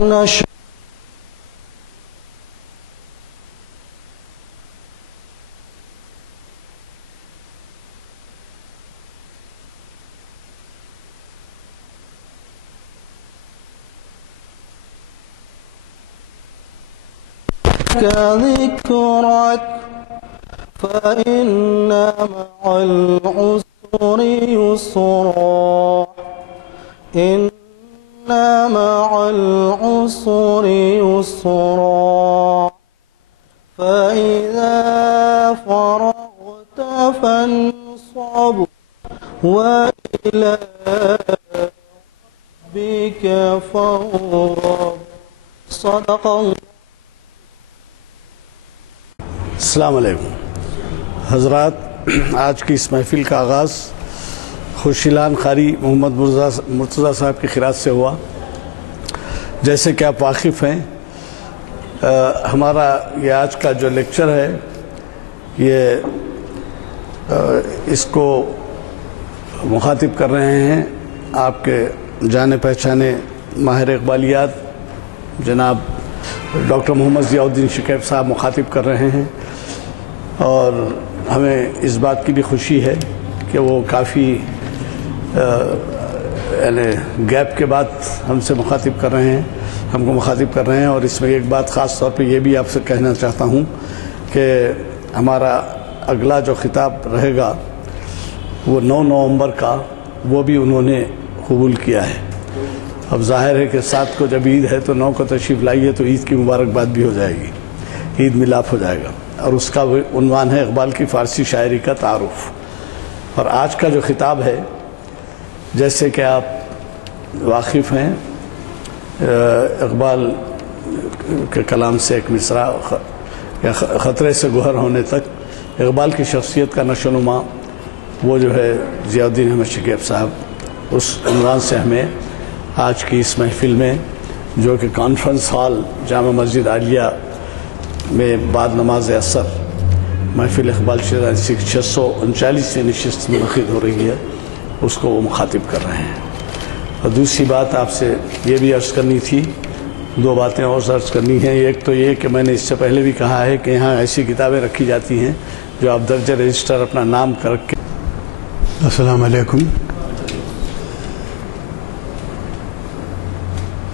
نشر ذكرك فإن مع العسر يسرا إن مع العسر يسرا فإذا فرغت فانصب وإلى ربك فارغب صدق الله. السلام علیکم حضرات، آج کی اس محفل کا آغاز خوشیلان قاری محمد مرتضیٰ صاحب کی خراج سے ہوا. جیسے کہ آپ واقف ہیں، ہمارا یہ آج کا جو لیکچر ہے یہ اس کو مخاطب کر رہے ہیں آپ کے جانے پہچانے ماہر اقبالیات جناب ڈاکٹر محمد ضیاء الدین شکیب صاحب مخاطب کر رہے ہیں، اور ہمیں اس بات کی بھی خوشی ہے کہ وہ کافی یعنی گیپ کے بعد ہم سے مخاطب کر رہے ہیں، ہم کو مخاطب کر رہے ہیں. اور اس میں ایک بات خاص طور پہ یہ بھی آپ سے کہنا چاہتا ہوں کہ ہمارا اگلا جو خطاب رہے گا وہ 9 نومبر کا، وہ بھی انہوں نے قبول کیا ہے. اب ظاہر ہے کہ 7 کو جب عید ہے تو 9 کو تشریف لائیے تو عید کی مبارکباد بھی ہو جائے گی، عید ملاپ ہو جائے گا. اور اس کا عنوان ہے اقبال کی فارسی شاعری کا تعارف. اور آج کا جو خطاب ہے، جیسے کہ آپ واقف ہیں، اقبال کے کلام سے ایک مصرع یا خطرے سے گوہر ہونے تک اقبال کی شخصیت کا نشو و نما، وہ جو ہے ضیاء الدین احمد شکیب صاحب اس عنوان سے ہمیں آج کی اس محفل میں، جو کہ کانفرنس ہال جامع مسجد عالیہ میں بعد نماز عصر محفل اقبال شیرازی 639 نشست منعقد ہو رہی ہے، اس کو وہ مخاطب کر رہے ہیں. اور دوسری بات آپ سے یہ بھی عرض کرنی تھی، 2 باتیں اور عرض کرنی ہیں. ایک تو یہ کہ میں نے اس سے پہلے بھی کہا ہے کہ یہاں ایسی کتابیں رکھی جاتی ہیں جو آپ درج رجسٹر اپنا نام کر کے. السلام علیکم.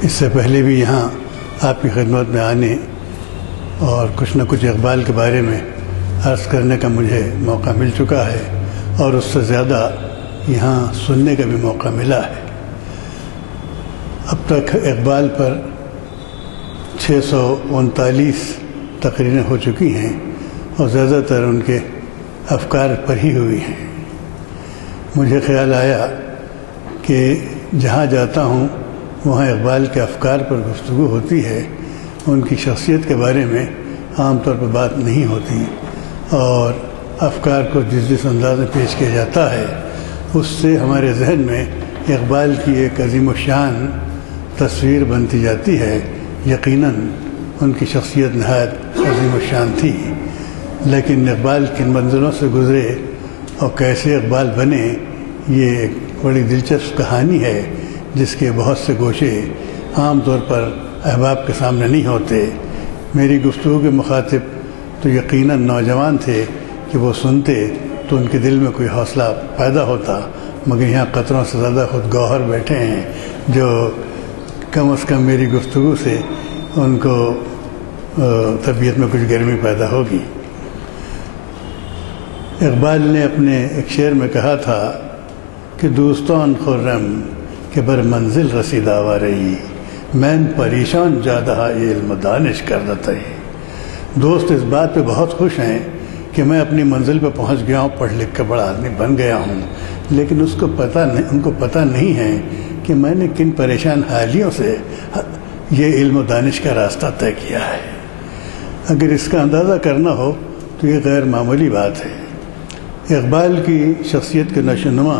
اس سے پہلے بھی یہاں آپ کی خدمت میں آنے اور کچھ نہ کچھ اقبال کے بارے میں عرض کرنے کا مجھے موقع مل چکا ہے، اور اس سے زیادہ یہاں سننے کا بھی موقع ملا ہے. اب تک اقبال پر 639 تقریریں ہو چکی ہیں، اور زیادہ تر ان کے افکار پر ہی ہوئی ہیں. مجھے خیال آیا کہ جہاں جاتا ہوں وہاں اقبال کے افکار پر گفتگو ہوتی ہے، ان کی شخصیت کے بارے میں عام طور پر بات نہیں ہوتی، اور افکار کو جس انداز میں پیش کیا جاتا ہے اس سے ہمارے ذہن میں اقبال کی ایک عظیم الشان تصویر بنتی جاتی ہے. یقیناً ان کی شخصیت نہایت عظیم الشان تھی، لیکن اقبال کن منزلوں سے گزرے اور کیسے اقبال بنے، یہ ایک بڑی دلچسپ کہانی ہے جس کے بہت سے گوشے عام طور پر احباب کے سامنے نہیں ہوتے. میری گفتگو کے مخاطب تو یقیناً نوجوان تھے کہ وہ سنتے تو ان کے دل میں کوئی حوصلہ پیدا ہوتا، مگر یہاں قطروں سے زیادہ خود گوہر بیٹھے ہیں جو کم از کم میری گفتگو سے ان کو طبیعت میں کچھ گرمی پیدا ہوگی. اقبال نے اپنے ایک شعر میں کہا تھا کہ دوستان خرم کہ بر منزل رسید آوارئی مین پریشان جادہ علم دانش کردتا ہے. دوست اس بات پہ بہت خوش ہیں کہ میں اپنی منزل پہ پہنچ گیا ہوں، پڑھ لکھ کے بڑا آدمی بن گیا ہوں، لیکن ان کو پتہ نہیں ہے کہ میں نے کن پریشان حالیوں سے یہ علم و دانش کا راستہ طے کیا ہے. اگر اس کا اندازہ کرنا ہو تو یہ غیر معمولی بات ہے. اقبال کی شخصیت کے نشو و نما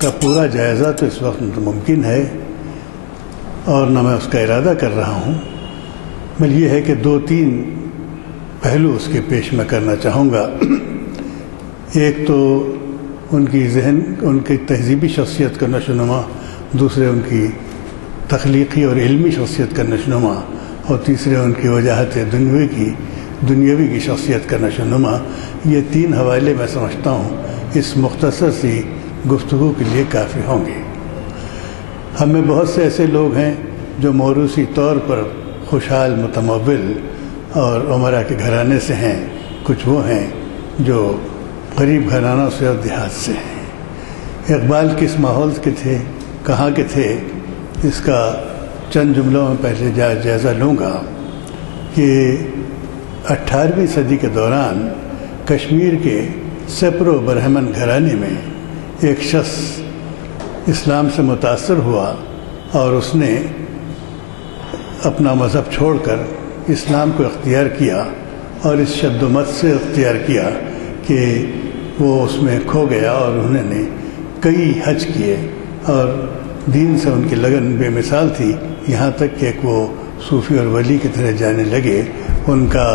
کا پورا جائزہ تو اس وقت ممکن ہے، اور نہ میں اس کا ارادہ کر رہا ہوں، بل یہ ہے کہ 2-3 پہلو اس کے پیش میں کرنا چاہوں گا. ایک تو ان کی تہذیبی شخصیت کا نشو و نما، دوسرے ان کی تخلیقی اور علمی شخصیت کا نشوونما، اور تیسرے ان کی وجاہت دنیاوی کی شخصیت کا نشوونما، یہ 3 حوالے میں سمجھتا ہوں اس مختصر سی گفتگو کے لیے کافی ہوں گے۔ ہم میں بہت سے ایسے لوگ ہیں جو موروثی طور پر خوشحال، متمول اور عمرا کے گھرانے سے ہیں، کچھ وہ ہیں جو غریب گھرانوں سے اور دیہات سے ہیں۔ اقبال کس ماحول کے تھے، کہاں کے تھے، اس کا چند جملوں میں پہلے جائزہ لوں گا کہ 18ویں صدی کے دوران کشمیر کے سپرو برہمن گھرانے میں ایک شخص اسلام سے متاثر ہوا اور اس نے اپنا مذہب چھوڑ کر اسلام کو اختیار کیا، اور اس شد و مت سے اختیار کیا کہ وہ اس میں کھو گیا، اور انہوں نے کئی حج کیے اور دین سے ان کی لگن بے مثال تھی، یہاں تک کہ ایک وہ صوفی اور ولی کی طرح جانے لگے۔ ان کا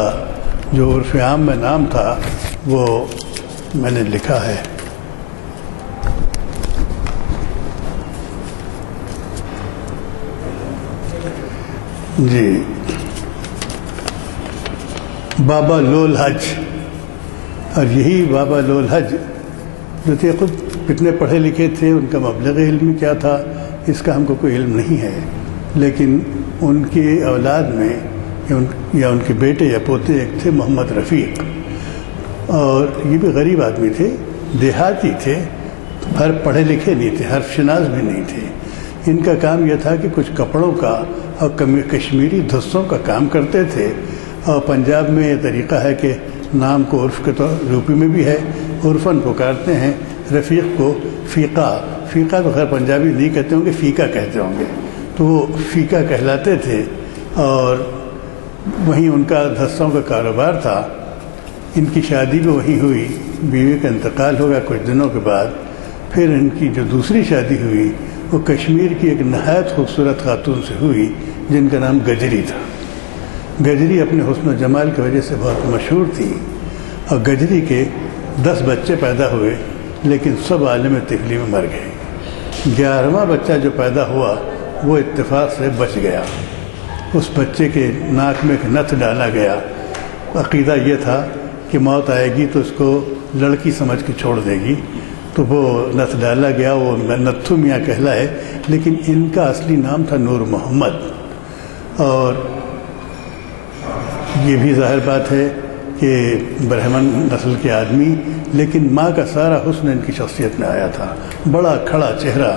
جو عرف عام میں نام تھا وہ میں نے لکھا ہے، جی، بابا لول حج۔ اور یہی بابا لول حج جو تھے خود کتنے پڑھے لکھے تھے، ان کا مبلغ علمی کیا تھا اس کا ہم کو کوئی علم نہیں ہے، لیکن ان کی اولاد میں یا ان کے بیٹے یا پوتے ایک تھے محمد رفیق، اور یہ بھی غریب آدمی تھے، دیہاتی تھے، ہر پڑھے لکھے نہیں تھے، حرف شناس بھی نہیں تھے۔ ان کا کام یہ تھا کہ کچھ کپڑوں کا اور کشمیری دھسوں کا کام کرتے تھے، اور پنجاب میں یہ طریقہ ہے کہ نام کو عرف کے طور یوپی میں بھی ہے، عرفاً پکارتے ہیں رفیق کو فیقہ تو خیر پنجابی نہیں کہتے ہوں گے، فیقہ کہتے ہوں گے، تو وہ فیقہ کہلاتے تھے، اور وہیں ان کا دھسوں کا کاروبار تھا۔ ان کی شادی بھی وہیں ہوئی، بیوی کا انتقال ہو گیا کچھ دنوں کے بعد، پھر ان کی جو دوسری شادی ہوئی وہ کشمیر کی ایک نہایت خوبصورت خاتون سے ہوئی جن کا نام گجری تھا۔ گجری اپنے حسن و جمال کی وجہ سے بہت مشہور تھی، اور گجری کے 10 بچے پیدا ہوئے، لیکن سب عالم طفلی میں مر گئے۔ 11واں بچہ جو پیدا ہوا وہ اتفاق سے بچ گیا، اس بچے کے ناک میں ایک نتھ ڈالا گیا، عقیدہ یہ تھا کہ موت آئے گی تو اس کو لڑکی سمجھ کے چھوڑ دے گی، تو وہ نتھ ڈالا گیا، وہ نتھو میاں کہلائے، لیکن ان کا اصلی نام تھا نور محمد۔ اور یہ بھی ظاہر بات ہے کہ برہمن نسل کے آدمی، لیکن ماں کا سارا حسن ان کی شخصیت میں آیا تھا، بڑا کھڑا چہرہ،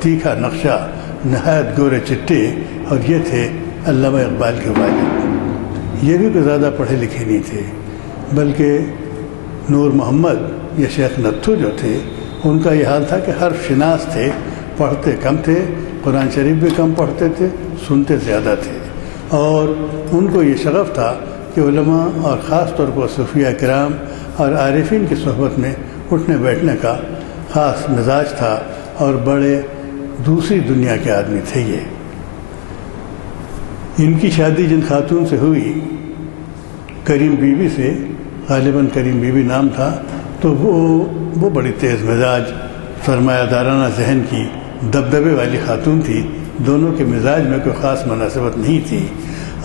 تیکھا نقشہ، نہایت گورے چٹے، اور یہ تھے علامہ اقبال کے والد۔ یہ بھی کوئی زیادہ پڑھے لکھے نہیں تھے، بلکہ نور محمد یا شیخ نتھو جو تھے ان کا یہ حال تھا کہ حرف شناس تھے، پڑھتے کم تھے، قرآن شریف بھی کم پڑھتے تھے، سنتے زیادہ تھے، اور ان کو یہ شغف تھا کہ علماء اور خاص طور پر صوفیہ کرام اور عارفین کی صحبت میں اٹھنے بیٹھنے کا خاص مزاج تھا، اور بڑے دوسری دنیا کے آدمی تھے یہ۔ ان کی شادی جن خاتون سے ہوئی کریم بی بی سے، غالباً کریم بی بی نام تھا، تو وہ بڑی تیز مزاج، سرمایہ دارانہ ذہن کی، دبدبے والی خاتون تھی، دونوں کے مزاج میں کوئی خاص مناسبت نہیں تھی،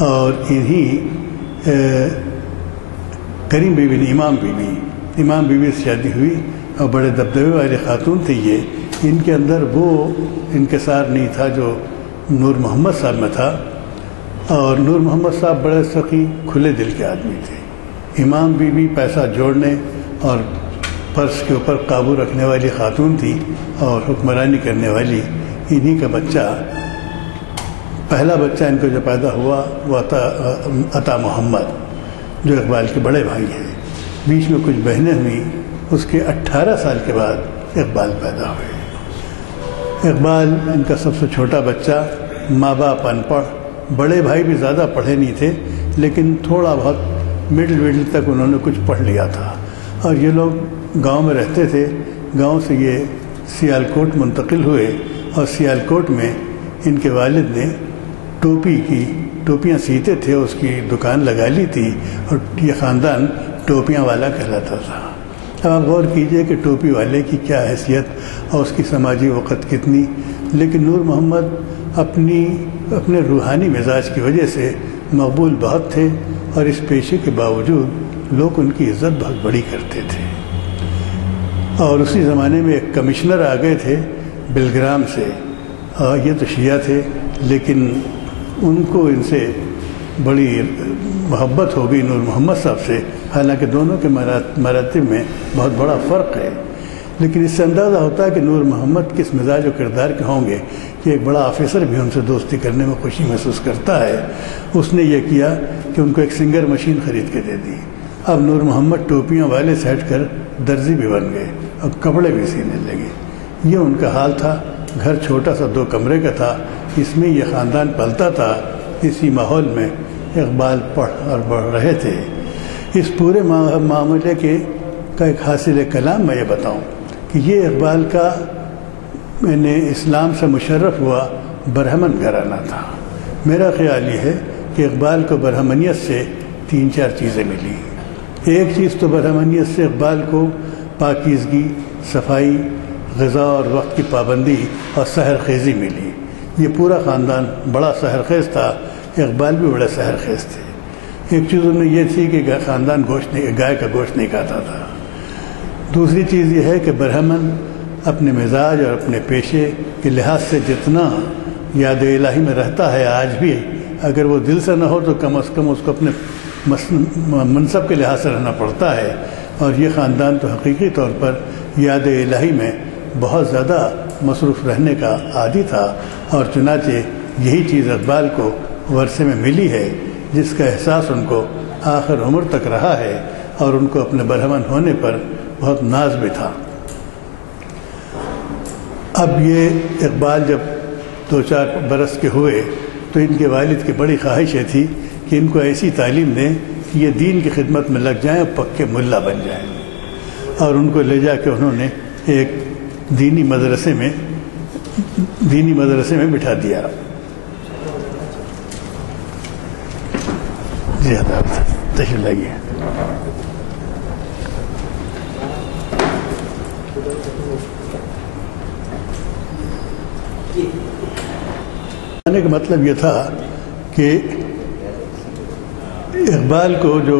اور انہی کریم بی بی نے امام بی بی سے شادی ہوئی، اور بڑے دبدبے والی خاتون تھی یہ، ان کے اندر وہ انکسار نہیں تھا جو نور محمد صاحب میں تھا، اور نور محمد صاحب بڑے سخی کھلے دل کے آدمی تھے۔ امام بی بی پیسہ جوڑنے اور پرس کے اوپر قابو رکھنے والی خاتون تھی، اور حکمرانی کرنے والی۔ انہی کا بچہ، پہلا بچہ ان کو جو پیدا ہوا وہ عطا محمد جو اقبال کے بڑے بھائی ہیں، بیچ میں کچھ بہنیں ہوئیں، اس کے 18 سال کے بعد اقبال پیدا ہوئے۔ اقبال ان کا سب سے چھوٹا بچہ، ماں باپ ان پڑھ، بڑے بھائی بھی زیادہ پڑھے نہیں تھے، لیکن تھوڑا بہت مڈل تک انہوں نے کچھ پڑھ لیا تھا، اور یہ لوگ گاؤں میں رہتے تھے۔ گاؤں سے یہ سیالکوٹ منتقل ہوئے، اور سیالکوٹ میں ان کے والد نے ٹوپیاں سیتے تھے، اس کی دکان لگا لی تھی، اور یہ خاندان ٹوپیاں والا کہلاتا تھا۔ اب آپ غور کیجئے کہ ٹوپی والے کی کیا حیثیت اور اس کی سماجی وقت کتنی، لیکن نور محمد اپنے روحانی مزاج کی وجہ سے مقبول بہت تھے، اور اس پیشے کے باوجود لوگ ان کی عزت بہت بڑی کرتے تھے۔ اور اسی زمانے میں ایک کمشنر آ گئے تھے بلگرام سے، یہ تو شیعہ تھے، لیکن ان کو ان سے بڑی محبت ہو گئی نور محمد صاحب سے، حالانکہ دونوں کے مراتب میں بہت بڑا فرق ہے، لیکن اس سے اندازہ ہوتا ہے کہ نور محمد کس مزاج و کردار کے ہوں گے کہ ایک بڑا آفیسر بھی ان سے دوستی کرنے میں خوشی محسوس کرتا ہے۔ اس نے یہ کیا کہ ان کو ایک سنگر مشین خرید کے دے دی۔ اب نور محمد ٹوپیاں والے سے ہٹ کر درزی بھی بن گئے اور کپڑے بھی سینے لگے۔ یہ ان کا حال تھا۔ گھر چھوٹا سا 2 کمرے کا تھا، اس میں یہ خاندان پلتا تھا۔ اسی ماحول میں اقبال پڑھ اور بڑھ رہے تھے۔ اس پورے معاملے کا ایک حاصل کلام میں یہ بتاؤں کہ یہ اقبال کا اسلام سے مشرف ہوا برہمن گھرانہ تھا۔ میرا خیال یہ ہے کہ اقبال کو برہمنیت سے 3-4 چیزیں ملی۔ ایک چیز تو برہمنیت سے اقبال کو پاکیزگی، صفائی، غذا اور وقت کی پابندی اور سحر خیزی ملی۔ یہ پورا خاندان بڑا سحر خیز تھا، اقبال بھی بڑے سحر خیز تھے۔ ایک چیز ان میں یہ تھی کہ خاندان گائے کا گوشت نہیں کھاتا تھا۔ دوسری چیز یہ ہے کہ برہمن اپنے مزاج اور اپنے پیشے کے لحاظ سے جتنا یاد الہی میں رہتا ہے آج بھی، اگر وہ دل سے نہ ہو تو کم از کم اس کو اپنے منصب کے لحاظ سے رہنا پڑتا ہے، اور یہ خاندان تو حقیقی طور پر یاد الہی میں بہت زیادہ مصروف رہنے کا عادی تھا، اور چنانچہ یہی چیز اقبال کو ورثے میں ملی ہے، جس کا احساس ان کو آخر عمر تک رہا ہے، اور ان کو اپنے برہمن ہونے پر بہت ناز بھی تھا۔ اب یہ اقبال جب 2-4 برس کے ہوئے تو ان کے والد کی بڑی خواہش یہ تھی کہ ان کو ایسی تعلیم دیں کہ یہ دین کی خدمت میں لگ جائیں اور پکے ملا بن جائیں، اور ان کو لے جا کے انہوں نے ایک دینی مدرسے میں بٹھا دیا۔ جی حضرت تشریف لائیے۔ کہنے کا مطلب یہ تھا کہ اقبال کو جو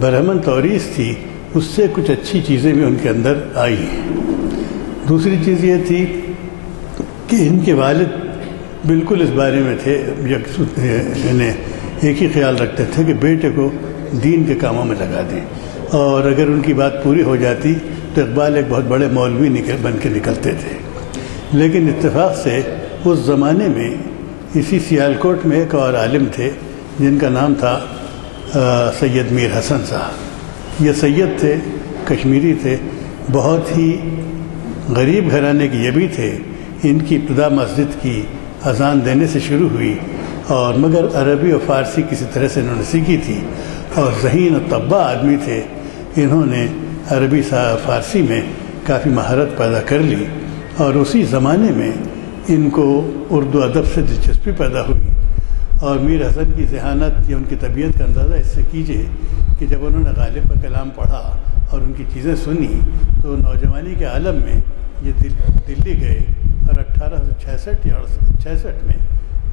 برہمن توریث تھی اس سے کچھ اچھی چیزیں بھی ان کے اندر آئی ہیں۔ دوسری چیز یہ تھی کہ ان کے والد بالکل اس بارے میں تھے، ایک ہی خیال رکھتے تھے کہ بیٹے کو دین کے کاموں میں لگا دیں، اور اگر ان کی بات پوری ہو جاتی تو اقبال ایک بہت بڑے مولوی بن کے نکلتے تھے۔ لیکن اتفاق سے اس زمانے میں اسی سیالکوٹ میں ایک اور عالم تھے جن کا نام تھا سید میر حسن صاحب۔ یہ سید تھے، کشمیری تھے، بہت ہی غریب گھرانے کے یہ بھی تھے۔ ان کی ابتدا مسجد کی اذان دینے سے شروع ہوئی، اور مگر عربی اور فارسی کسی طرح سے انہوں نے سیکھی تھی، اور ذہین و طبع آدمی تھے۔ انہوں نے عربی فارسی میں کافی مہارت پیدا کر لی، اور اسی زمانے میں ان کو اردو ادب سے دلچسپی پیدا ہوئی۔ اور میر حسن کی ذہانت یا ان کی طبیعت کا اندازہ اس سے کیجیے کہ جب انہوں نے غالب کا کلام پڑھا اور ان کی چیزیں سنی تو نوجوانی کے عالم میں یہ دلی گئے، اور 1866 یا 66 میں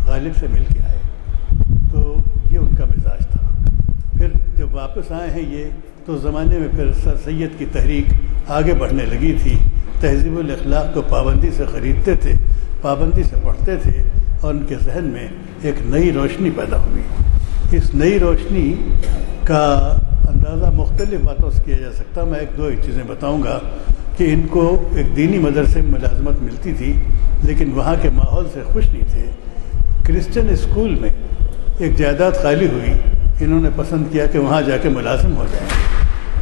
غالب سے مل کے آئے۔ تو یہ ان کا مزاج تھا۔ پھر جب واپس آئے ہیں یہ تو زمانے میں پھر سر سید کی تحریک آگے بڑھنے لگی تھی۔ تہذیب الاخلاق کو پابندی سے خریدتے تھے، پابندی سے پڑھتے تھے، اور ان کے ذہن میں ایک نئی روشنی پیدا ہوئی۔ اس نئی روشنی کا اندازہ مختلف باتوں سے کیا جا سکتا۔ میں 1-2 چیزیں بتاؤں گا کہ ان کو ایک دینی مدرسے میں ملازمت ملتی تھی، لیکن وہاں کے ماحول سے خوش نہیں تھے۔ کرسچن اسکول میں ایک جائیداد خالی ہوئی، انہوں نے پسند کیا کہ وہاں جا کے ملازم ہو جائیں۔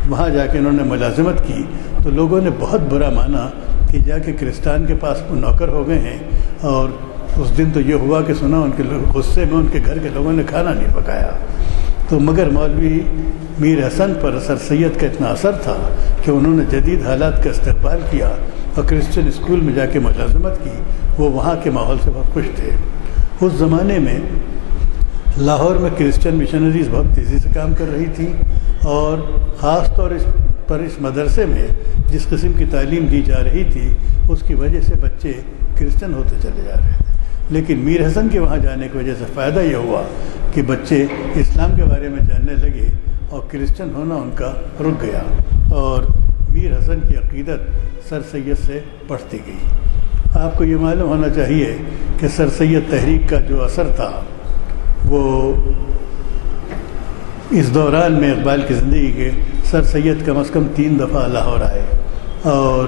وہاں جا کے انہوں نے ملازمت کی تو لوگوں نے بہت برا مانا کہ جا کے کرسچان کے پاس نوکر ہو گئے ہیں، اور اس دن تو یہ ہوا کہ سنا ان کے غصے میں ان کے گھر کے لوگوں نے کھانا نہیں پکایا۔ تو مگر مولوی میر حسن پر سر سید کا اتنا اثر تھا کہ انہوں نے جدید حالات کا استقبال کیا اور کرسچن اسکول میں جا کے ملازمت کی۔ وہ وہاں کے ماحول سے بہت خوش تھے۔ اس زمانے میں لاہور میں کرسچن مشنریز بہت تیزی سے کام کر رہی تھی، اور خاص طور پر اس مدرسے میں جس قسم کی تعلیم دی جا رہی تھی اس کی وجہ سے بچے کرسچن ہوتے چلے جا رہے تھے۔ لیکن میر حسن کے وہاں جانے کی وجہ سے فائدہ یہ ہوا کہ بچے اسلام کے بارے میں جاننے لگے اور کرسچن ہونا ان کا رک گیا، اور میر حسن کی عقیدت سر سید سے بڑھتی گئی۔ آپ کو یہ معلوم ہونا چاہیے کہ سر سید تحریک کا جو اثر تھا وہ اس دوران میں اقبال کی زندگی کے سر سید کم از کم 3 دفعہ لاہور آئے، اور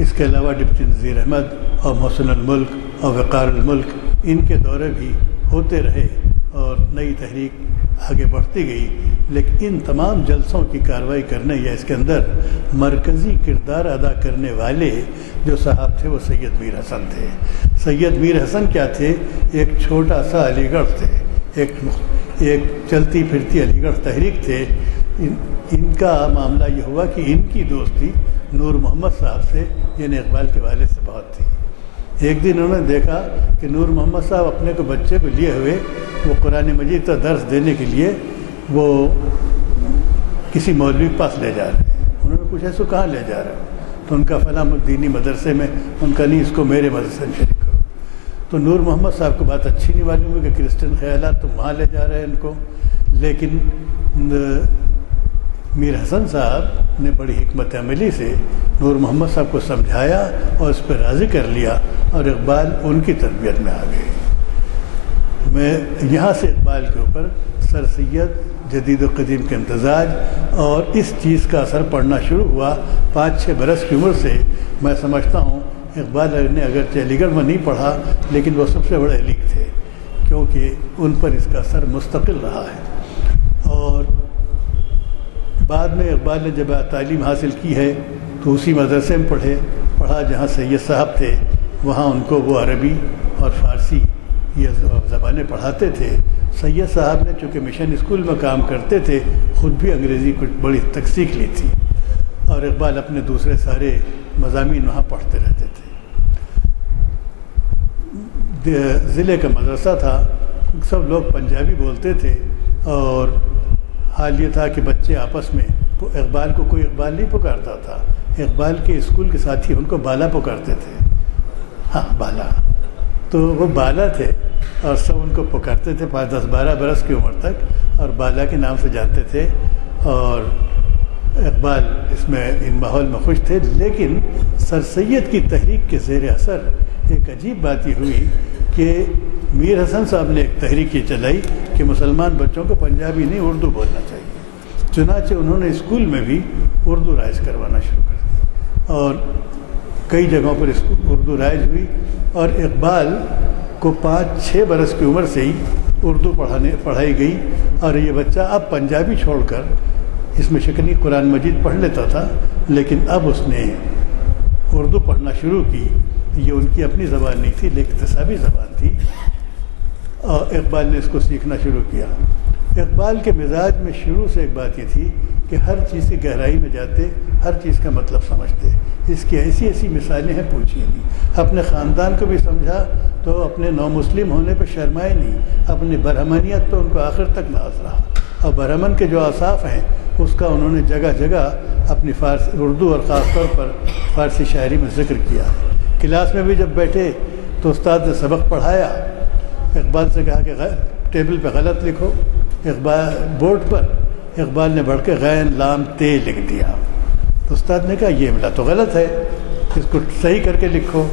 اس کے علاوہ ڈپٹی نذیر احمد اور محسن الملک اور وقار الملک ان کے دورے بھی ہوتے رہے اور نئی تحریک آگے بڑھتی گئی۔ لیکن ان تمام جلسوں کی کارروائی کرنے یا اس کے اندر مرکزی کردار ادا کرنے والے جو صاحب تھے وہ سید میر حسن تھے۔ سید میر حسن کیا تھے؟ ایک چھوٹا سا علی گڑھ تھے، ایک چلتی پھرتی علی گڑھ تحریک تھے۔ ان کا معاملہ یہ ہوا کہ ان کی دوستی نور محمد صاحب سے یعنی اقبال کے والد سے بہت تھی۔ ایک دن انہوں نے دیکھا کہ نور محمد صاحب اپنے کو بچے کو لیے ہوئے وہ قرآن مجید کا درس دینے کے لیے وہ کسی مولوی کے پاس لے جا رہے ہیں۔ انہوں نے پوچھا اس کو کہاں لے جا رہے ہو؟ تو ان کا فلاں دینی مدرسے میں، ان کا نہیں، اس کو میرے مدرسے میں شریک کرو۔ تو نور محمد صاحب کو بات اچھی نہیں معلوم ہوئی کہ کرسچن خیالات تم وہاں لے جا رہے ہیں ان کو، لیکن میر حسن صاحب نے بڑی حکمت عملی سے نور محمد صاحب کو سمجھایا اور اس پہ راضی کر لیا، اور اقبال ان کی تربیت میں آ گئے۔ میں یہاں سے اقبال کے اوپر سر سید، جدید و قدیم کے امتزاج اور اس چیز کا اثر پڑنا شروع ہوا 5-6 برس کی عمر سے۔ میں سمجھتا ہوں اقبال نے اگرچہ علی گڑھ میں نہیں پڑھا لیکن وہ سب سے بڑے لیگ تھے، کیونکہ ان پر اس کا اثر مستقل رہا ہے۔ اور بعد میں اقبال نے جب تعلیم حاصل کی ہے تو اسی مدرسے میں پڑھا جہاں سید صاحب تھے، وہاں ان کو وہ عربی اور فارسی یہ زبانیں پڑھاتے تھے۔ سید صاحب نے چونکہ مشن اسکول میں کام کرتے تھے، خود بھی انگریزی کچھ بڑی تک سیکھ لی تھی، اور اقبال اپنے دوسرے سارے مضامین وہاں پڑھتے رہتے تھے۔ ضلع کا مدرسہ تھا، سب لوگ پنجابی بولتے تھے، اور حال یہ تھا کہ بچے آپس میں اقبال کو کوئی اقبال نہیں پکارتا تھا، اقبال کے اسکول کے ساتھی ان کو بالا پکارتے تھے۔ ہاں بالا، تو وہ بالا تھے اور سب ان کو پکارتے تھے 5-10-12 برس کی عمر تک، اور بالا کے نام سے جانتے تھے۔ اور اقبال اس میں ان ماحول میں خوش تھے، لیکن سر سید کی تحریک کے زیر اثر ایک عجیب بات یہ ہوئی کہ میر حسن صاحب نے ایک تحریک یہ چلائی کہ مسلمان بچوں کو پنجابی نہیں اردو بولنا چاہیے۔ چنانچہ انہوں نے اسکول میں بھی اردو رائج کروانا شروع کر دی، اور کئی جگہوں پر اردو رائج ہوئی، اور اقبال کو 5-6 برس کی عمر سے ہی اردو پڑھائی گئی، اور یہ بچہ اب پنجابی چھوڑ کر اس میں شکنی قرآن مجید پڑھ لیتا تھا، لیکن اب اس نے اردو پڑھنا شروع کی۔ یہ ان کی اپنی زبان نہیں تھی لیکن اکتسابی زبان تھی، اور اقبال نے اس کو سیکھنا شروع کیا۔ اقبال کے مزاج میں شروع سے ایک بات یہ تھی کہ ہر چیز کی گہرائی میں جاتے، ہر چیز کا مطلب سمجھتے۔ اس کی ایسی مثالیں ہیں پوچھیے نہیں۔ اپنے خاندان کو بھی سمجھا تو اپنے نو مسلم ہونے پہ شرمائے نہیں، اپنی برہمنیت پہ ان کو آخر تک ناز رہا، اور برہمن کے جو اوصاف ہیں اس کا انہوں نے جگہ جگہ اپنی فارسی، اردو اور خاص طور پر فارسی شاعری میں ذکر کیا۔ کلاس میں بھی جب بیٹھے تو استاد نے سبق پڑھایا، اقبال سے کہا کہ ٹیبل پہ غلط لکھو، بورڈ پر اقبال نے بڑھ کے غین لام تے لکھ دیا۔ تو استاد نے کہا یہ املا تو غلط ہے، اس کو صحیح کر کے لکھو۔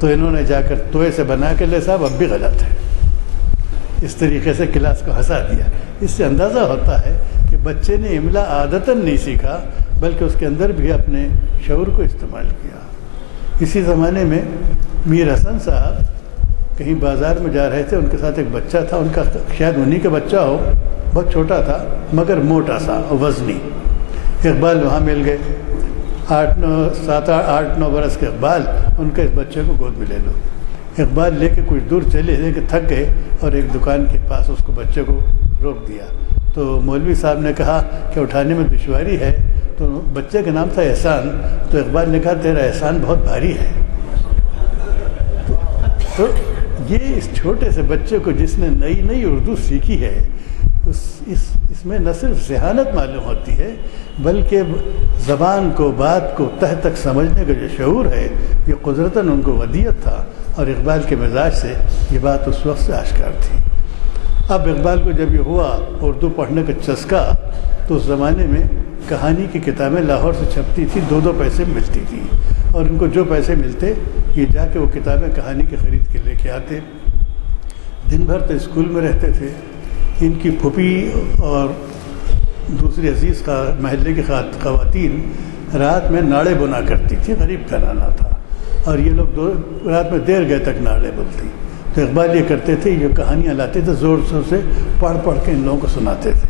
تو انہوں نے جا کر توئے سے بنا کے لے صاحب اب بھی غلط ہے، اس طریقے سے کلاس کو ہنسا دیا۔ اس سے اندازہ ہوتا ہے کہ بچے نے املا عادتاً نہیں سیکھا بلکہ اس کے اندر بھی اپنے شعور کو استعمال کیا۔ اسی زمانے میں میر حسن صاحب کہیں بازار میں جا رہے تھے، ان کے ساتھ ایک بچہ تھا، ان کا شاید انہی کا بچہ ہو، بہت چھوٹا تھا مگر موٹا سا وزنی۔ اقبال وہاں مل گئے، 8-9 برس کے اقبال، ان کے اس بچے کو گود میں لے لو۔ اقبال لے کے کچھ دور چلے لے کے تھک گئے، اور ایک دکان کے پاس اس کو بچے کو روک دیا۔ تو مولوی صاحب نے کہا کہ اٹھانے میں دشواری ہے، تو بچے کا نام تھا احسان، تو اقبال نے کہا تیرا احسان بہت بھاری ہے۔ تو یہ اس چھوٹے سے بچے کو جس نے نئی اردو سیکھی ہے، اس میں نہ صرف ذہانت معلوم ہوتی ہے بلکہ زبان کو، بات کو تہ تک سمجھنے کا جو شعور ہے، یہ قدرتاً ان کو ودیعت تھا۔ اور اقبال کے مزاج سے یہ بات اس وقت سے آشکار تھی۔ اب اقبال کو جب یہ ہوا اردو پڑھنے کا چسکا، تو اس زمانے میں کہانی کی کتابیں لاہور سے چھپتی تھی، 2 پیسے ملتی تھی، اور ان کو جو پیسے ملتے یہ جا کے وہ کتابیں کہانی کی خرید کے لے کے آتے۔ دن بھر تو اسکول میں رہتے تھے۔ ان کی پھوپھی اور دوسری عزیز محلے کی خواتین رات میں ناڑے بنا کرتی تھی، غریب گھرانہ تھا، اور یہ لوگ رات میں دیر گئے تک ناڑے بنتی۔ تو اقبال یہ کرتے تھے، یہ کہانیاں لاتے تھے، زور زور سے پڑھ پڑھ کے ان لوگوں کو سناتے تھے،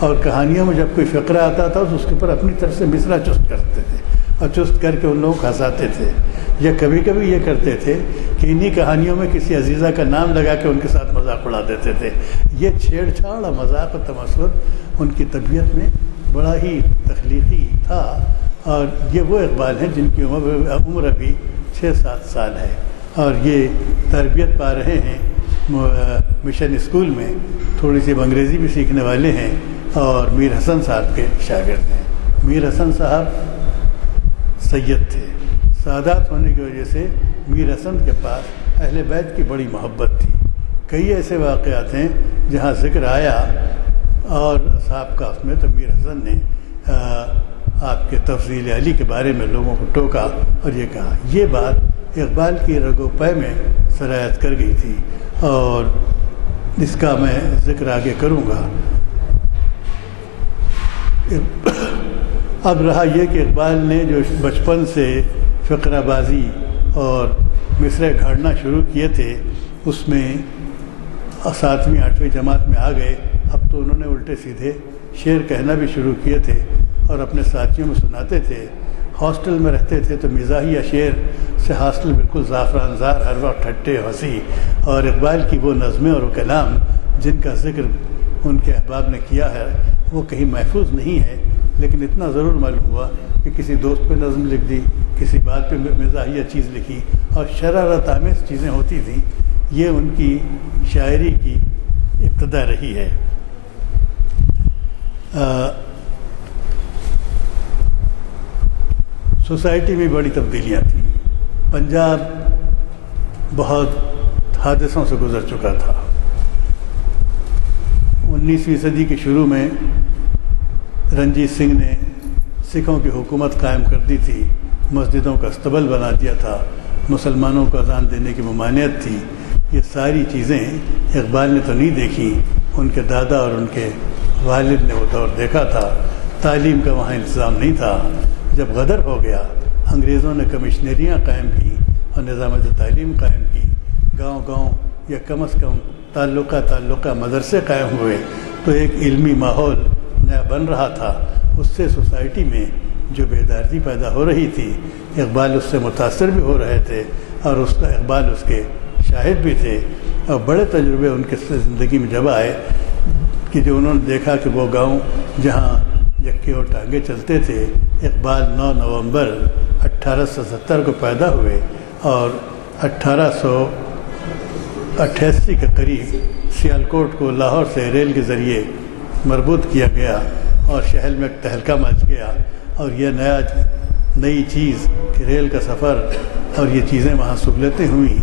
اور کہانیوں میں جب کوئی فقرہ آتا تھا تو اس کے اوپر اپنی طرف سے مصرع چست کرتے تھے، اور چست کر کے ان لوگوں کو ہنساتے تھے۔ یا کبھی کبھی یہ کرتے تھے کہ انہی کہانیوں میں کسی عزیزہ کا نام لگا کے ان کے ساتھ مذاق اڑا دیتے تھے۔ یہ چھیڑ چھاڑ اور مذاق و تمسخر ان کی طبیعت میں بڑا ہی تخلیقی تھا، اور یہ وہ اقبال ہیں جن کی عمر ابھی 6-7 سال ہے، اور یہ تربیت پا رہے ہیں مشن اسکول میں، تھوڑی سی انگریزی بھی سیکھنے والے ہیں، اور میر حسن صاحب کے شاگرد ہیں۔ میر حسن صاحب سید تھے، سادات ہونے کی وجہ سے میر حسن کے پاس اہل بیت کی بڑی محبت تھی۔ کئی ایسے واقعات ہیں جہاں ذکر آیا اور اصحاب کہف میں، تو میر حسن نے آپ کے تفضیل علی کے بارے میں لوگوں کو ٹوکا اور یہ کہا۔ یہ بات اقبال کی رگ و پے میں سرایت کر گئی تھی، اور اس کا میں ذکر آگے کروں گا۔ اب رہا یہ کہ اقبال نے جو بچپن سے فقرہ بازی اور مصرعے گھاڑنا شروع کیے تھے، اس میں 7ویں 8ویں جماعت میں آ گئے۔ اب تو انہوں نے الٹے سیدھے شعر کہنا بھی شروع کیے تھے، اور اپنے ساتھیوں میں سناتے تھے۔ ہاسٹل میں رہتے تھے تو مزاحیہ شعر سے ہاسٹل بالکل زعفران زار، ہر وقت ٹھٹے ہنسی، اور اقبال کی وہ نظمیں اور وہ کلام جن کا ذکر ان کے احباب نے کیا ہے وہ کہیں محفوظ نہیں ہے، لیکن اتنا ضرور معلوم ہوا کہ کسی دوست پہ نظم لکھ دی، کسی بات پہ مزاحیہ چیز لکھی، اور شرارت آمیز چیزیں ہوتی تھیں۔ یہ ان کی شاعری کی ابتدا رہی ہے۔ سوسائٹی میں بڑی تبدیلیاں تھیں۔ پنجاب بہت حادثوں سے گزر چکا تھا۔ 19ویں صدی کے شروع میں رنجیت سنگھ نے سکھوں کی حکومت قائم کر دی تھی، مسجدوں کا استبل بنا دیا تھا، مسلمانوں کو اذان دینے کی ممانعت تھی۔ یہ ساری چیزیں اقبال نے تو نہیں دیکھی، ان کے دادا اور ان کے والد نے وہ دور دیکھا تھا۔ تعلیم کا وہاں انتظام نہیں تھا۔ جب غدر ہو گیا، انگریزوں نے کمشنریاں قائم کی اور نظامت تعلیم قائم کی، گاؤں گاؤں یا کم از کم تعلقہ مدرسے قائم ہوئے، تو ایک علمی ماحول نیا بن رہا تھا۔ اس سے سوسائٹی میں جو بیداری پیدا ہو رہی تھی، اقبال اس سے متاثر بھی ہو رہے تھے، اور اقبال اس کے شاہد بھی تھے، اور بڑے تجربے ان کے زندگی میں جب آئے کہ جو انہوں نے دیکھا کہ وہ گاؤں جہاں یکے اور ٹانگے چلتے تھے، اقبال 9 نومبر 1870 کو پیدا ہوئے، اور 1888 کے قریب سیالکوٹ کو لاہور سے ریل کے ذریعے مربوط کیا گیا، اور شہر میں ایک تہلکہ مچ گیا، اور یہ نئی چیز کہ ریل کا سفر اور یہ چیزیں وہاں سہولتیں ہوئیں،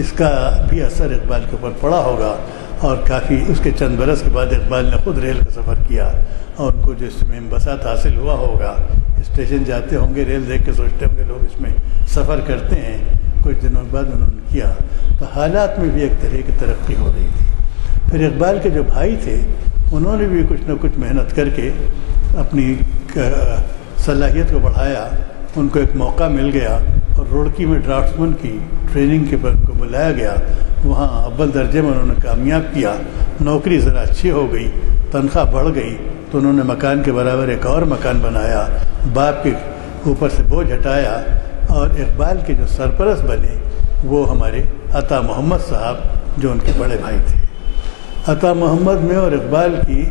اس کا بھی اثر اقبال کے اوپر پڑا ہوگا۔ اور کافی اس کے چند برس کے بعد اقبال نے خود ریل کا سفر کیا، اور ان کو جو اس میں بساط حاصل ہوا ہوگا، اسٹیشن جاتے ہوں گے، ریل دیکھ کے سوچتے ہوں گے لوگ اس میں سفر کرتے ہیں، کچھ دنوں بعد انہوں نے کیا، تو حالات میں بھی ایک طرح کی ترقی ہو رہی تھی۔ پھر اقبال کے جو بھائی تھے، انہوں نے بھی کچھ نہ کچھ محنت کر کے اپنی صلاحیت کو بڑھایا۔ ان کو ایک موقع مل گیا، اور روڑکی میں ڈرافٹسمن کی ٹریننگ کے پر ان کو بلایا گیا۔ وہاں اول درجے میں انہوں نے کامیاب کیا، نوکری ذرا اچھی ہو گئی، تنخواہ بڑھ گئی، تو انہوں نے مکان کے برابر ایک اور مکان بنایا، باپ کے اوپر سے بوجھ ہٹایا، اور اقبال کے جو سرپرست بنے وہ ہمارے عطا محمد صاحب، جو ان کے بڑے بھائی تھے۔ عطا محمد میں اور اقبال کی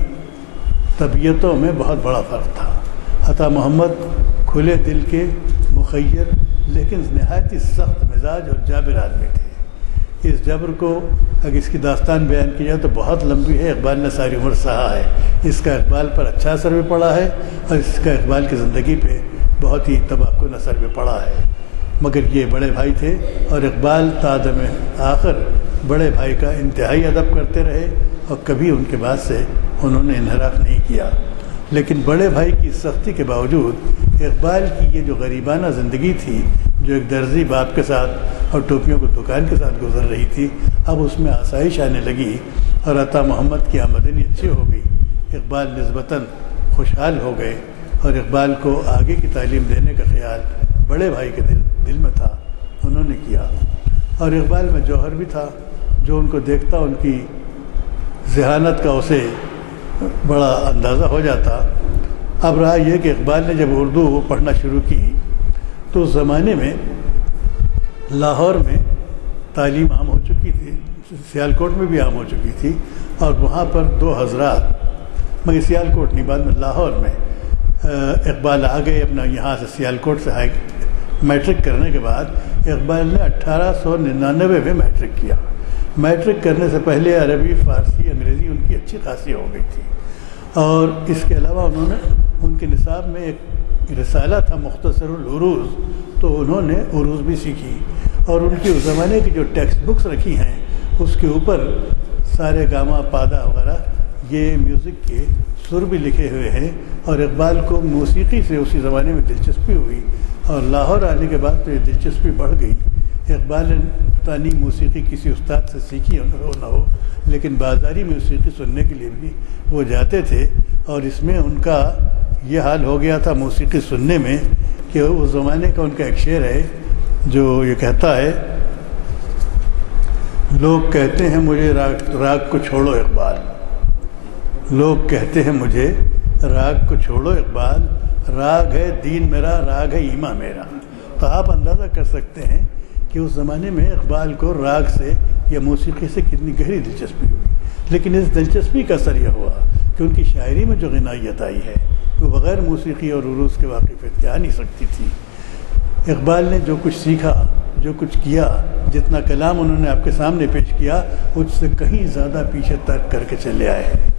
طبیعتوں میں بہت بڑا فرق تھا۔ عطا محمد کھلے دل کے، مخیر، لیکن نہایت ہی سخت مزاج اور جابر آدمی تھے۔ اس جبر کو اگر اس کی داستان بیان کی جائے تو بہت لمبی ہے، اقبال نے ساری عمر سہا ہے، اس کا اقبال پر اچھا اثر بھی پڑا ہے، اور اس کا اقبال کی زندگی پہ بہت ہی تباہ کن اثر بھی پڑا ہے۔ مگر یہ بڑے بھائی تھے اور اقبال تادم آخر بڑے بھائی کا انتہائی ادب کرتے رہے اور کبھی ان کے بعد سے انہوں نے انحراف نہیں کیا. لیکن بڑے بھائی کی سختی کے باوجود اقبال کی یہ جو غریبانہ زندگی تھی، جو ایک درزی باپ کے ساتھ اور ٹوپیوں کو دکان کے ساتھ گزر رہی تھی، اب اس میں آسائش آنے لگی اور عطا محمد کی آمدنی اچھی ہو گئی. اقبال نسبتاً خوشحال ہو گئے اور اقبال کو آگے کی تعلیم دینے کا خیال بڑے بھائی کے دل میں تھا، انہوں نے کیا. اور اقبال میں جوہر بھی تھا، جو ان کو دیکھتا ان کی ذہانت کا اسے بڑا اندازہ ہو جاتا. اب رہا یہ کہ اقبال نے جب اردو پڑھنا شروع کی تو اس زمانے میں لاہور میں تعلیم عام ہو چکی تھی، سیالکوٹ میں بھی عام ہو چکی تھی، اور وہاں پر 2 حضرات، مگر سیالکوٹ نہیں، بعد میں لاہور میں اقبال آ گئے اپنا یہاں سے سیالکوٹ سے میٹرک کرنے کے بعد اقبال نے 1899 میں میٹرک کیا. میٹرک کرنے سے پہلے عربی، فارسی، انگریزی ان کی اچھی خاصی ہو گئی تھی، اور اس کے علاوہ انہوں نے ان کے نصاب میں ایک رسالہ تھا مختصر العروض، تو انہوں نے عروض بھی سیکھی. اور ان کی اس زمانے کی جو ٹیکسٹ بکس رکھی ہیں اس کے اوپر سارے گاما، پادا وغیرہ یہ میوزک کے سر بھی لکھے ہوئے ہیں. اور اقبال کو موسیقی سے اسی زمانے میں دلچسپی ہوئی، اور لاہور آنے کے بعد تو یہ دلچسپی بڑھ گئی. اقبال نے پتہ نہیں موسیقی کسی استاد سے سیکھی ہو نہ ہو، لیکن بازاری موسیقی سننے کے لیے بھی وہ جاتے تھے. اور اس میں ان کا یہ حال ہو گیا تھا موسیقی سننے میں کہ اس زمانے کا ان کا ایک شعر ہے جو یہ کہتا ہے، لوگ کہتے ہیں مجھے راگ کو چھوڑو اقبال، لوگ کہتے ہیں مجھے راگ کو چھوڑو اقبال، راگ ہے دین میرا، راگ ہے ایمان میرا. تو آپ اندازہ کر سکتے ہیں کہ اس زمانے میں اقبال کو راگ سے یا موسیقی سے کتنی گہری دلچسپی ہوئی. لیکن اس دلچسپی کا اثر یہ ہوا کہ ان کی شاعری میں جو غنائیت آئی ہے وہ بغیر موسیقی اور عروض کے واقفیت کے آ نہیں سکتی تھی. اقبال نے جو کچھ سیکھا، جو کچھ کیا، جتنا کلام انہوں نے آپ کے سامنے پیش کیا، اس سے کہیں زیادہ پیچھے ترک کر کے چلے آئے ہیں.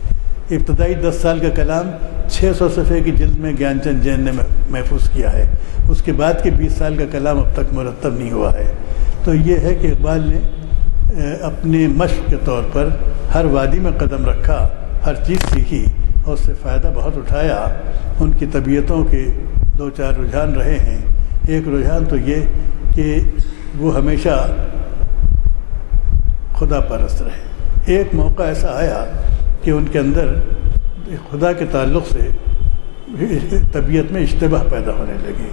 ابتدائی 10 سال کا کلام 600 صفحے کی جلد میں گیان چند جین نے محفوظ کیا ہے. اس کے بعد کے 20 سال کا کلام اب تک مرتب نہیں ہوا ہے. تو یہ ہے کہ اقبال نے اپنے مشق کے طور پر ہر وادی میں قدم رکھا، ہر چیز سیکھی اور اس سے فائدہ بہت اٹھایا. ان کی طبیعتوں کے 2-4 رجحان رہے ہیں. ایک رجحان تو یہ کہ وہ ہمیشہ خدا پرست رہے. ایک موقع ایسا آیا کہ ان کے اندر خدا کے تعلق سے طبیعت میں اشتباہ پیدا ہونے لگی.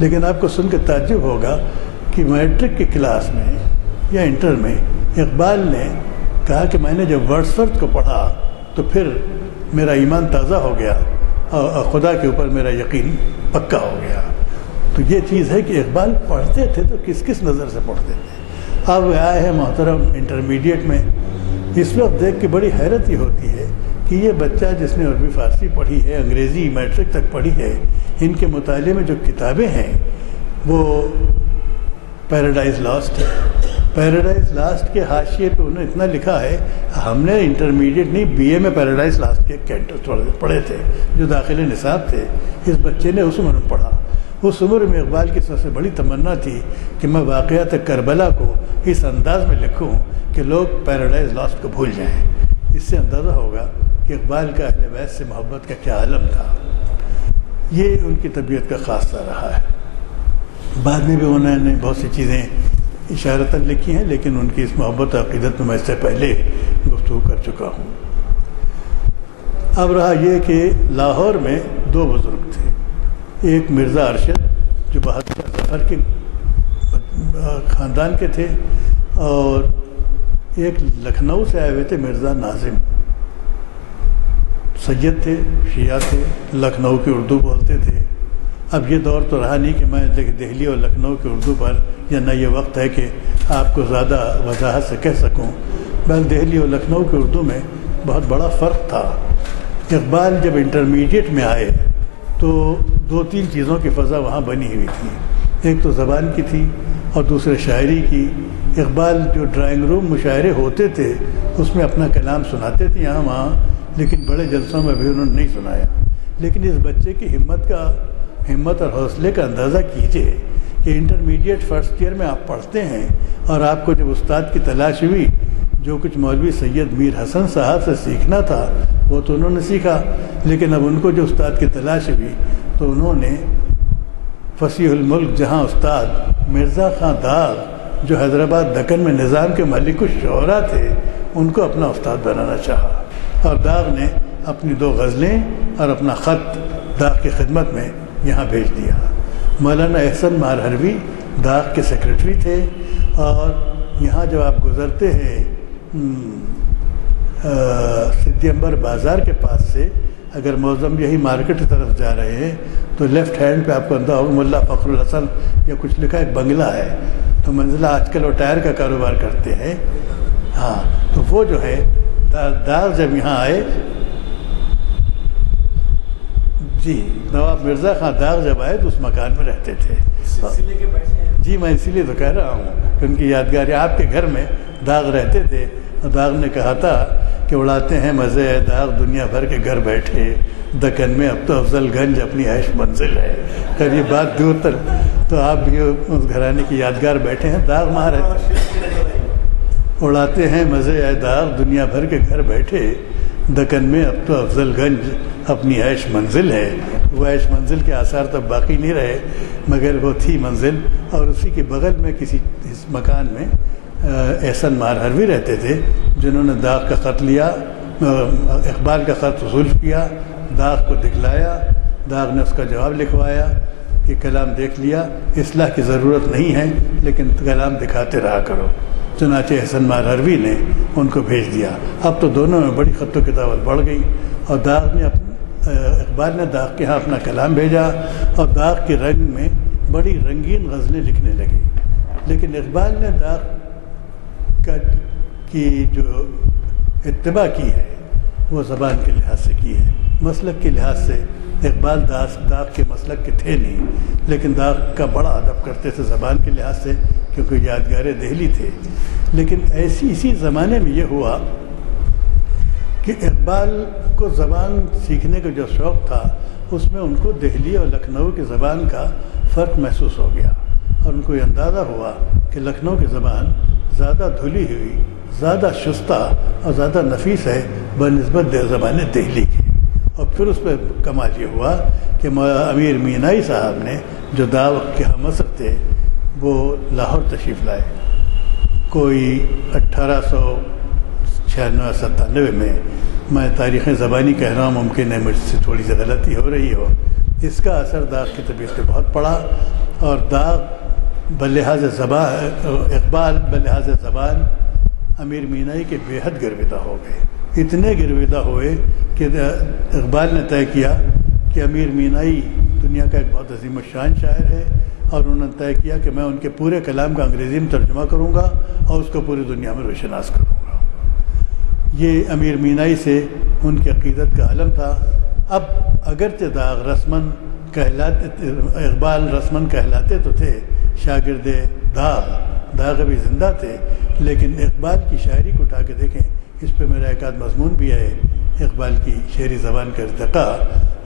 لیکن آپ کو سن کے تعجب ہوگا کہ میٹرک کی کلاس میں یا انٹر میں اقبال نے کہا کہ میں نے جب ورڈسورتھ کو پڑھا تو پھر میرا ایمان تازہ ہو گیا اور خدا کے اوپر میرا یقین پکا ہو گیا. تو یہ چیز ہے کہ اقبال پڑھتے تھے تو کس نظر سے پڑھتے تھے. اب آئے ہیں محترم انٹرمیڈیٹ میں. اس وقت دیکھ کے بڑی حیرت ہی ہوتی ہے کہ یہ بچہ جس نے عربی فارسی پڑھی ہے، انگریزی میٹرک تک پڑھی ہے، ان کے مطالعے میں جو کتابیں ہیں وہ پیراڈائز لاسٹ ہے. پیراڈائز لاسٹ کے حاشیے پہ انہوں نے اتنا لکھا ہے، ہم نے انٹرمیڈیٹ نہیں بی اے میں پیراڈائز لاسٹ کے کینٹر پڑھے تھے جو داخل نصاب تھے. اس بچے نے اس عمر میں پڑھا. اس عمر میں اقبال کی سب سے بڑی تمنا تھی کہ میں واقعات کربلا کو اس انداز میں لکھوں کہ لوگ پیراڈائز لاسٹ کو بھول جائیں. اس سے اندازہ ہوگا کہ اقبال کا اہل بیت سے محبت کا کیا عالم تھا. یہ ان کی طبیعت کا خاصہ رہا ہے. بعد میں بھی انہوں نے بہت سی چیزیں اشارتاً لکھی ہیں، لیکن ان کی اس محبت و عقیدت میں اس سے پہلے گفتگو کر چکا ہوں. اب رہا یہ کہ لاہور میں 2 بزرگ تھے. ایک مرزا ارشد جو بہادر ظفر کے خاندان کے تھے، اور ایک لکھنؤ سے آئے ہوئے تھے مرزا ناظم. سید تھے، شیعہ تھے، لکھنؤ کی اردو بولتے تھے. اب یہ دور تو رہا نہیں کہ میں دہلی اور لکھنؤ کی اردو پر، یا نہ یہ وقت ہے کہ آپ کو زیادہ وضاحت سے کہہ سکوں. بلکہ دہلی اور لکھنؤ کی اردو میں بہت بڑا فرق تھا. اقبال جب انٹرمیڈیٹ میں آئے تو 2-3 چیزوں کی فضا وہاں بنی ہوئی تھی. ایک تو زبان کی تھی اور دوسرے شاعری کی. اقبال جو ڈرائنگ روم مشاعرے ہوتے تھے اس میں اپنا کلام سناتے تھے یہاں وہاں، لیکن بڑے جلسوں میں بھی انہوں نے نہیں سنایا. لیکن اس بچے کی ہمت اور حوصلے کا اندازہ کیجیے کہ انٹرمیڈیٹ فرسٹ ایئر میں آپ پڑھتے ہیں اور آپ کو جب استاد کی تلاش ہوئی، جو کچھ مولوی سید میر حسن صاحب سے سیکھنا تھا وہ تو انہوں نے سیکھا، لیکن اب ان کو جو استاد کی تلاش ہوئی تو انہوں نے فصیح الملک جہاں استاد مرزا خان داغ جو حیدرآباد دکن میں نظام کے ملک الشعراء تھے ان کو اپنا استاد بنانا چاہا، اور داغ نے اپنی 2 غزلیں اور اپنا خط داغ کی خدمت میں یہاں بھیج دیا۔ مولانا احسن مارہروی داغ کے سیکرٹری تھے، اور یہاں جب آپ گزرتے ہیں سدھی امبر بازار کے پاس سے، اگر موزم یہی مارکیٹ کی طرف جا رہے ہیں تو لیفٹ ہینڈ پہ آپ کو اندر ملا فخر الحسن یا کچھ لکھا ایک بنگلہ ہے، تو منزلہ آج کل وہ ٹائر کا کاروبار کرتے ہیں۔ ہاں، تو وہ جو ہے داغ جب یہاں آئے، جی نواب مرزا خان داغ جب آئے تو اس مکان میں رہتے تھے۔ جی میں اسی لیے تو کہہ رہا ہوں کہ ان کی یادگار آپ کے گھر میں داغ رہتے تھے، اور داغ نے کہا تھا کہ اڑاتے ہیں مزے ہے داغ دنیا بھر کے گھر بیٹھے، دکن میں اب تو افضل گنج اپنی عیش منزل ہے۔ خیر یہ بات دور تر، تو آپ بھی اس گھرانے کی یادگار بیٹھے ہیں، داغ وہاں رہتے ہیں۔ اڑاتے ہیں مزے ہے داغ دنیا بھر کے گھر بیٹھے، دکن میں اب تو افضل گنج اپنی عیش منزل ہے۔ وہ عیش منزل کے آثار تو باقی نہیں رہے، مگر وہ تھی منزل، اور اسی کے بغل میں کسی اس مکان میں احسن مارہروی رہتے تھے، جنہوں نے داغ کا خط لیا، اقبال کا خط وصول کیا، داغ کو دکھلایا، داغ نے اس کا جواب لکھوایا کہ کلام دیکھ لیا، اصلاح کی ضرورت نہیں ہے لیکن کلام دکھاتے رہا کرو۔ چنانچہ احسن مارہروی نے ان کو بھیج دیا۔ اب تو دونوں میں بڑی خط و کتابت بڑھ گئی، اور داغ نے اقبال نے داغ کے ہاں اپنا کلام بھیجا، اور داغ کے رنگ میں بڑی رنگین غزلیں لکھنے لگے۔ لیکن اقبال نے داغ کی جو اتباع کی ہے وہ زبان کے لحاظ سے کی ہے، مسلک کے لحاظ سے اقبال داغ کے مسلک کے تھے نہیں، لیکن داغ کا بڑا ادب کرتے تھے زبان کے لحاظ سے، کیونکہ یادگار دہلی تھے۔ لیکن اسی زمانے میں یہ ہوا کہ اقبال کو زبان سیکھنے کا جو شوق تھا اس میں ان کو دہلی اور لکھنؤ کی زبان کا فرق محسوس ہو گیا، اور ان کو یہ اندازہ ہوا کہ لکھنؤ کی زبان زیادہ دھلی ہوئی، زیادہ شستہ اور زیادہ نفیس ہے بنسبت زبان دہلی کی۔ اور پھر اس پہ کمال یہ ہوا کہ امیر مینائی صاحب نے جو داغ کے ہم اثر تھے وہ لاہور تشریف لائے، کوئی 1896-97 میں تاریخ زبانی کہہ رہا ہوں، ممکن ہے مجھ سے تھوڑی سی غلطی ہو رہی ہو۔ اس کا اثر داغ کی طبیعت پہ بہت پڑا، اور داغ بلحاظ زبان اقبال بلحاظ زبان امیر مینائی کے بے حد گرویدہ ہو گئے، اتنے گرویدہ ہوئے کہ اقبال نے طے کیا کہ امیر مینائی دنیا کا ایک بہت عظیم الشان شاعر ہے، اور انہوں نے طے کیا کہ میں ان کے پورے کلام کا انگریزی میں ترجمہ کروں گا اور اس کو پوری دنیا میں روشناس کروں گا۔ یہ امیر مینائی سے ان کی عقیدت کا علم تھا۔ اب اگرچہ داغ رسماً اقبال رسماً کہلاتے تو تھے شاگرد داغ بھی زندہ تھے، لیکن اقبال کی شاعری کو اٹھا کے دیکھیں، اس پہ میرا ایک آدھ مضمون بھی ہے، اقبال کی شعری زبان کا ارتقاء،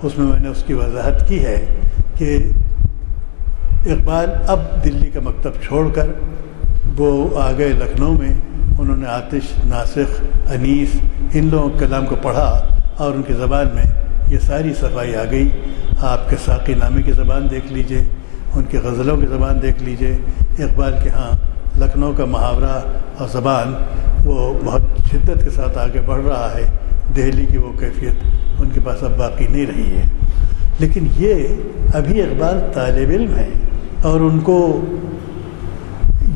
اس میں نے اس کی وضاحت کی ہے کہ اقبال اب دلی کا مکتب چھوڑ کر وہ آ گئے لکھنؤ میں، انہوں نے آتش، ناسخ، انیس ان لوگوں کے کلام کو پڑھا، اور ان کی زبان میں یہ ساری صفائی آ گئی۔ آپ کے ساقی نامے کی زبان دیکھ لیجئے، ان کی غزلوں کی زبان دیکھ لیجئے، اقبال کے ہاں لکھنؤ کا محاورہ اور زبان وہ بہت شدت کے ساتھ آگے بڑھ رہا ہے، دہلی کی وہ کیفیت ان کے پاس اب باقی نہیں رہی ہے۔ لیکن یہ ابھی اقبال طالب علم ہے، اور ان کو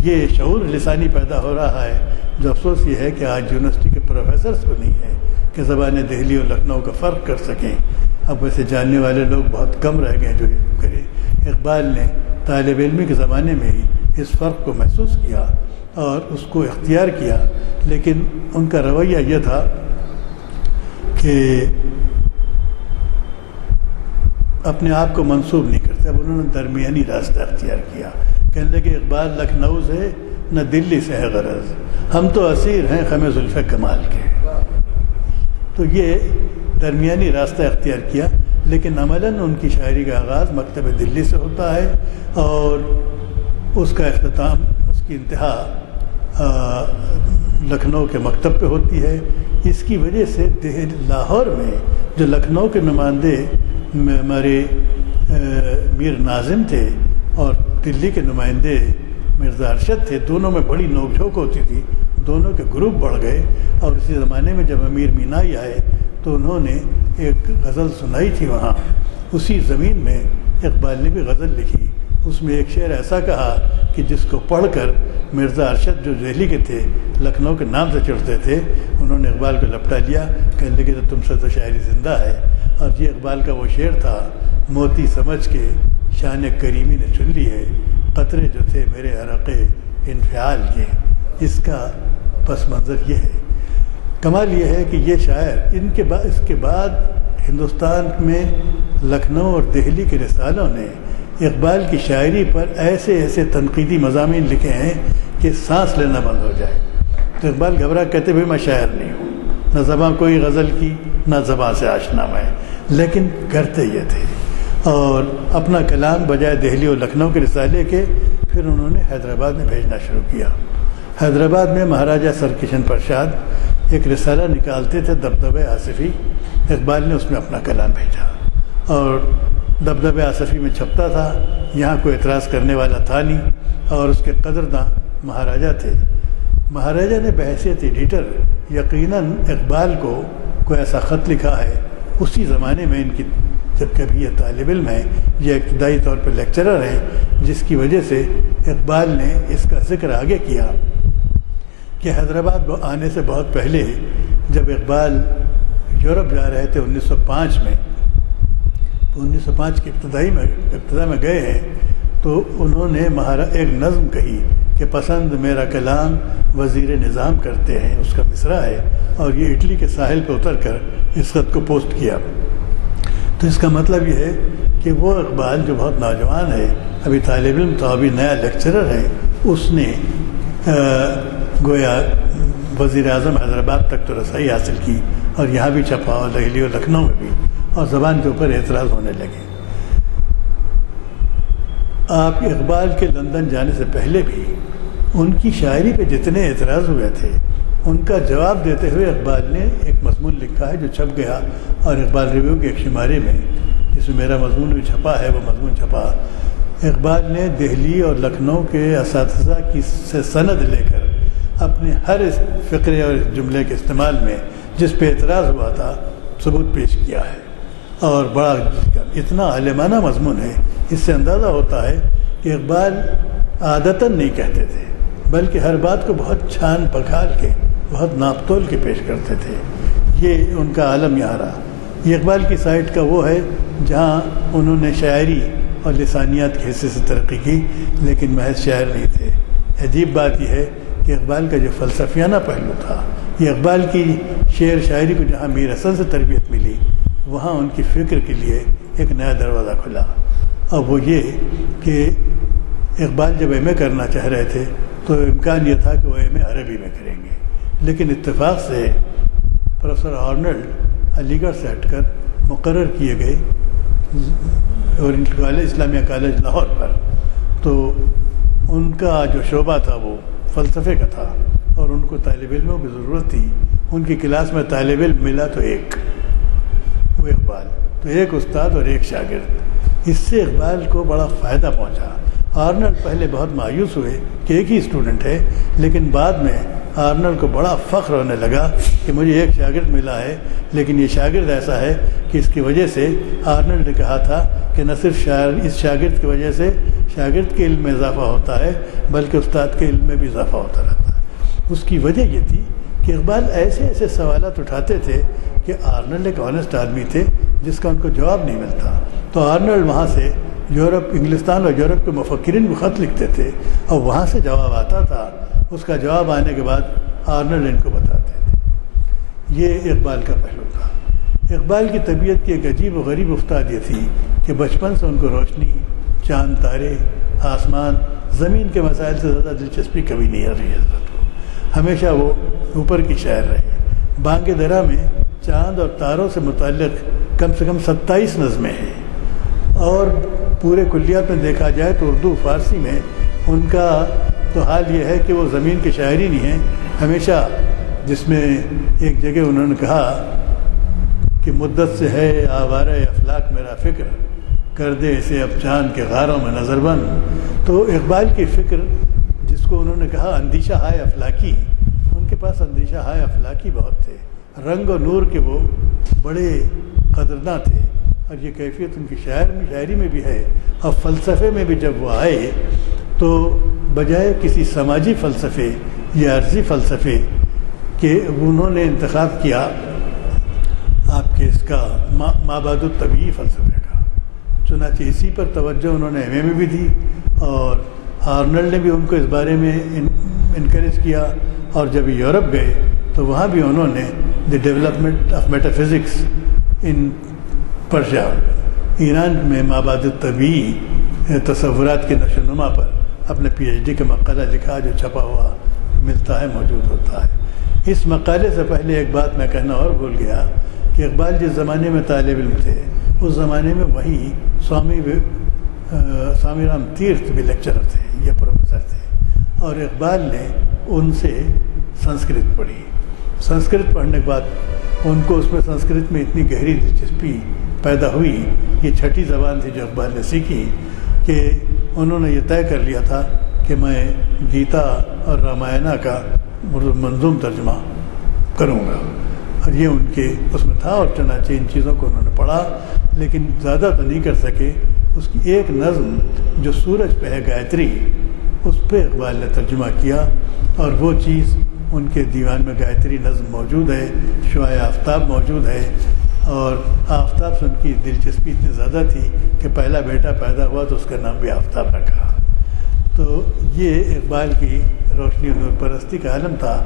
یہ شعور لسانی پیدا ہو رہا ہے، جو افسوس یہ ہے کہ آج یونیورسٹی کے پروفیسرز کو نہیں ہے کہ زبان دہلی اور لکھنؤ کا فرق کر سکیں۔ اب ویسے جاننے والے لوگ بہت کم رہ گئے جو یہ کریں۔ اقبال نے طالب علمی کے زمانے میں ہی اس فرق کو محسوس کیا اور اس کو اختیار کیا، لیکن ان کا رویہ یہ تھا کہ اپنے آپ کو منسوب نہیں کرتے۔ اب انہوں نے درمیانی راستہ اختیار کیا، کہنے لگے اقبال لکھنؤ سے نہ دلی سے ہے غرض، ہم تو اسیر ہیں خم زلف کمال کے۔ تو یہ درمیانی راستہ اختیار کیا، لیکن عملاً ان کی شاعری کا آغاز مکتب دلی سے ہوتا ہے، اور اس کا اختتام، اس کی انتہا لکھنؤ کے مکتب پہ ہوتی ہے۔ اس کی وجہ سے لاہور میں جو لکھنؤ کے نمائندے ہمارے میر ناظم تھے اور دلی کے نمائندے مرزا ارشد تھے، دونوں میں بڑی نوک جھوک ہوتی تھی، دونوں کے گروپ بڑھ گئے۔ اور اسی زمانے میں جب امیر مینائی آئے تو انہوں نے ایک غزل سنائی تھی وہاں، اسی زمین میں اقبال نے بھی غزل لکھی۔ اس میں ایک شعر ایسا کہا کہ جس کو پڑھ کر مرزا ارشد جو دہلی کے تھے، لکھنؤ کے نام سے چڑھتے تھے، انہوں نے اقبال کو لپٹا لیا، کہنے لگے تو تم سے تو شاعری زندہ ہے۔ اور یہ اقبال کا وہ شعر تھا، موتی سمجھ کے شان کریمی نے چن لیے، قطرے جو تھے میرے عرق انفعال کے۔ اس کا پس منظر یہ ہے۔ کمال یہ ہے کہ یہ شاعر اس کے بعد ہندوستان میں لکھنؤ اور دہلی کے رسالوں نے اقبال کی شاعری پر ایسے ایسے تنقیدی مضامین لکھے ہیں کہ سانس لینا بند ہو جائے۔ تو اقبال گھبرا کہتے بھائی میں شاعر نہیں ہوں، نہ زباں کوئی غزل کی، نہ زباں سے آشنا میں، لیکن کرتے یہ تھے۔ اور اپنا کلام بجائے دہلی اور لکھنؤ کے رسالے کے پھر انہوں نے حیدرآباد میں بھیجنا شروع کیا۔ حیدرآباد میں مہاراجہ سرکشن پرساد ایک رسالہ نکالتے تھے، دبدبہ آصفی، اقبال نے اس میں اپنا کلام بھیجا اور دبدبہ آصفی میں چھپتا تھا۔ یہاں کوئی اعتراض کرنے والا تھا نہیں، اور اس کے قدرداں مہاراجہ تھے۔ مہاراجہ نے بحیثیت ایڈیٹر یقیناً اقبال کو کوئی ایسا خط لکھا ہے، اسی زمانے میں ان کی جب کبھی یہ طالب علم ہیں، یہ ابتدائی طور پر لیکچرر ہیں، جس کی وجہ سے اقبال نے اس کا ذکر آگے کیا کہ حیدرآباد آنے سے بہت پہلے جب اقبال یورپ جا رہے تھے 1905 میں، 1905 کی ابتدا میں گئے ہیں، تو انہوں نے ایک نظم کہی کہ پسند میرا کلام وزیر نظام کرتے ہیں، اس کا مصرع ہے، اور یہ اٹلی کے ساحل پہ اتر کر اس خط کو پوسٹ کیا۔ تو اس کا مطلب یہ ہے کہ وہ اقبال جو بہت نوجوان ہے، ابھی طالب علم تو ابھی نیا لیکچرر ہے، اس نے گویا وزیر اعظم حیدرآباد تک تو رسائی حاصل کی، اور یہاں بھی چھپا، اور دہلی اور لکھنؤ میں بھی، اور زبان کے اوپر اعتراض ہونے لگے۔ آپ اقبال کے لندن جانے سے پہلے بھی ان کی شاعری پہ جتنے اعتراض ہوئے تھے، ان کا جواب دیتے ہوئے اقبال نے ایک مضمون لکھا ہے جو چھپ گیا، اور اقبال ریویو کے ایک شمارے میں جس میں میرا مضمون بھی چھپا ہے، وہ مضمون چھپا۔ اقبال نے دہلی اور لکھنؤ کے اساتذہ سے سند لے کر اپنے ہر اس فقرے اور اس جملے کے استعمال میں جس پہ اعتراض ہوا تھا ثبوت پیش کیا ہے، اور بڑا اتنا عالمانہ مضمون ہے۔ اس سے اندازہ ہوتا ہے کہ اقبال عادتاً نہیں کہتے تھے، بلکہ ہر بات کو بہت چھان پکھال کے، بہت ناپ تول کے پیش کرتے تھے۔ یہ ان کا عالم یہاں رہا۔ یہ اقبال کی سائٹ کا وہ ہے جہاں انہوں نے شاعری اور لسانیات کے حصے سے ترقی کی، لیکن محض شاعر نہیں تھے۔ عجیب بات یہ ہے کہ اقبال کا جو فلسفیانہ پہلو تھا، یہ اقبال کی شعر شاعری کو جہاں میر حسن سے تربیت ملی، وہاں ان کی فکر کے لیے ایک نیا دروازہ کھلا، اور وہ یہ کہ اقبال جب ایم اے کرنا چاہ رہے تھے تو امکان یہ تھا کہ وہ ایم اے عربی میں کریں گے، لیکن اتفاق سے پروفیسر آرنلڈ علی گڑھ سے ہٹ کر مقرر کیے گئے اورینٹل کالج، اسلامیہ کالج لاہور پر، تو ان کا جو شعبہ تھا وہ فلسفے کا تھا، اور ان کو طالب علموں کی ضرورت تھی۔ ان کی کلاس میں طالب علم ملا تو ایک، وہ اقبال، تو ایک استاد اور ایک شاگرد۔ اس سے اقبال کو بڑا فائدہ پہنچا۔ آرنلڈ پہلے بہت مایوس ہوئے کہ ایک ہی اسٹوڈنٹ ہے، لیکن بعد میں آرنلڈ کو بڑا فخر ہونے لگا کہ مجھے ایک شاگرد ملا ہے، لیکن یہ شاگرد ایسا ہے کہ اس کی وجہ سے آرنلڈ نے کہا تھا کہ نہ صرف اس شاگرد کی وجہ سے شاگرد کے علم میں اضافہ ہوتا ہے، بلکہ استاد کے علم میں بھی اضافہ ہوتا رہتا ہے۔ اس کی وجہ یہ تھی کہ اقبال ایسے ایسے سوالات اٹھاتے تھے کہ آرنلڈ ایک آنیسٹ آدمی تھے جس کا ان کو جواب نہیں ملتا، تو آرنلڈ وہاں سے یورپ، انگلستان اور یورپ کے مفکرین کو خط لکھتے تھے، اور وہاں سے جواب آتا تھا۔ اس کا جواب آنے کے بعد آرنلڈ ان کو بتاتے تھے۔ یہ اقبال کا پہلو تھا۔ اقبال کی طبیعت کی ایک عجیب و غریب افتاد یہ تھی کہ بچپن سے ان کو روشنی، چاند، تارے، آسمان، زمین کے مسائل سے زیادہ دلچسپی کبھی نہیں رہی حضرت کو۔ ہمیشہ وہ اوپر کی شاعر رہے۔ بانگ درا میں چاند اور تاروں سے متعلق کم سے کم 27 نظمیں ہیں، اور پورے کلیات میں دیکھا جائے تو اردو فارسی میں ان کا تو حال یہ ہے کہ وہ زمین کے شاعر ہی نہیں ہیں ہمیشہ، جس میں ایک جگہ انہوں نے کہا کہ مدت سے ہے آوارہ افلاک میرا فکر، کر دے اسے اب چاند کے غاروں میں نظر بند۔ تو اقبال کی فکر، جس کو انہوں نے کہا اندیشہ ہائے افلاکی، ان کے پاس اندیشہ ہائے افلاکی بہت تھے، رنگ و نور کے وہ بڑے قدرداں تھے، اور یہ کیفیت ان کی شاعری میں بھی ہے۔ اور فلسفے میں بھی جب وہ آئے تو بجائے کسی سماجی فلسفے یا عرضی فلسفے کہ انہوں نے انتخاب کیا آپ کے اس کا مابعد الطبیعی فلسفے کا، چنانچہ اسی پر توجہ انہوں نے ایم اے میں بھی دی، اور آرنلڈ نے بھی ان کو اس بارے میں انکریج کیا، اور جب یورپ گئے تو وہاں بھی انہوں نے the development of meta physics in Persia, Iran میں مابعد الطبیعی تصورات کی نشو و نما پر اپنے پی ایچ ڈی کا مقالہ لکھا، جو چھپا ہوا ملتا ہے، موجود ہوتا ہے۔ اس مقالے سے پہلے ایک بات میں کہنا اور بھول گیا کہ اقبال جس زمانے میں طالب علم تھے اس زمانے میں وہیں سوامی رام تیرتھ بھی لیکچرر تھے یا پروفیسر تھے، اور اقبال نے ان سے سنسکرت پڑھی۔ سنسکرت پڑھنے کے بعد ان کو اس میں سنسکرت میں اتنی گہری دلچسپی پیدا ہوئی، یہ چھٹی زبان تھی جو اقبال نے سیکھی، کہ انہوں نے یہ طے کر لیا تھا کہ میں گیتا اور رامائنہ کا منظوم ترجمہ کروں گا، اور یہ ان کے اس میں تھا، اور چنانچہ ان چیزوں کو انہوں نے پڑھا، لیکن زیادہ تو نہیں کر سکے۔ اس کی ایک نظم جو سورج پہ ہے، گایتری، اس پہ اقبال نے ترجمہ کیا، اور وہ چیز ان کے دیوان میں گایتری نظم موجود ہے، شعاع آفتاب موجود ہے، اور آفتاب سے ان کی دلچسپی اتنی زیادہ تھی کہ پہلا بیٹا پیدا ہوا تو اس کا نام بھی آفتاب رکھا۔ تو یہ اقبال کی روشنی و نور پرستی کا عالم تھا۔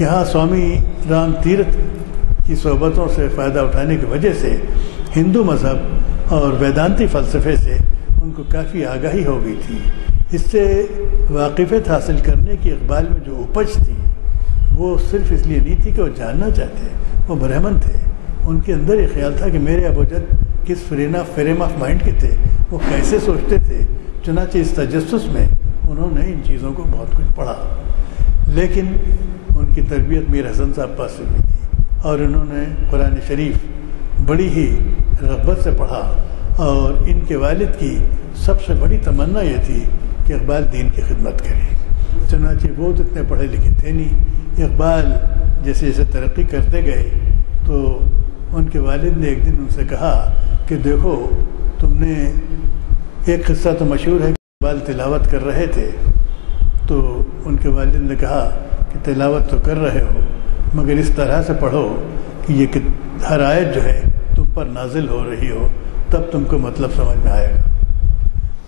یہاں سوامی رام تیرتھ کی صحبتوں سے فائدہ اٹھانے کی وجہ سے ہندو مذہب اور ویدانتی فلسفے سے ان کو کافی آگاہی ہو گئی تھی۔ اس سے واقفیت حاصل کرنے کی اقبال میں جو اپج تھی وہ صرف اس لیے نہیں تھی کہ وہ جاننا چاہتے، وہ برہمن تھے، ان کے اندر یہ خیال تھا کہ میرے ابوجد کس فریم آف مائنڈ کے تھے، وہ کیسے سوچتے تھے۔ چنانچہ اس تجسس میں انہوں نے ان چیزوں کو بہت کچھ پڑھا، لیکن ان کی تربیت میر حسن صاحب پاس سے ہوئی تھی، اور انہوں نے قرآن شریف بڑی ہی رغبت سے پڑھا، اور ان کے والد کی سب سے بڑی تمنا یہ تھی کہ اقبال دین کی خدمت کرے۔ چنانچہ وہ اتنے پڑھے لکھے تھے نہیں۔ اقبال جیسے جیسے ترقی کرتے گئے تو ان کے والد نے ایک دن ان سے کہا کہ دیکھو، تم نے ایک قصہ تو مشہور ہے کہ اقبال تلاوت کر رہے تھے، تو ان کے والد نے کہا کہ تلاوت تو کر رہے ہو مگر اس طرح سے پڑھو کہ یہ ہر آیت جو ہے تم پر نازل ہو رہی ہو، تب تم کو مطلب سمجھ میں آئے گا۔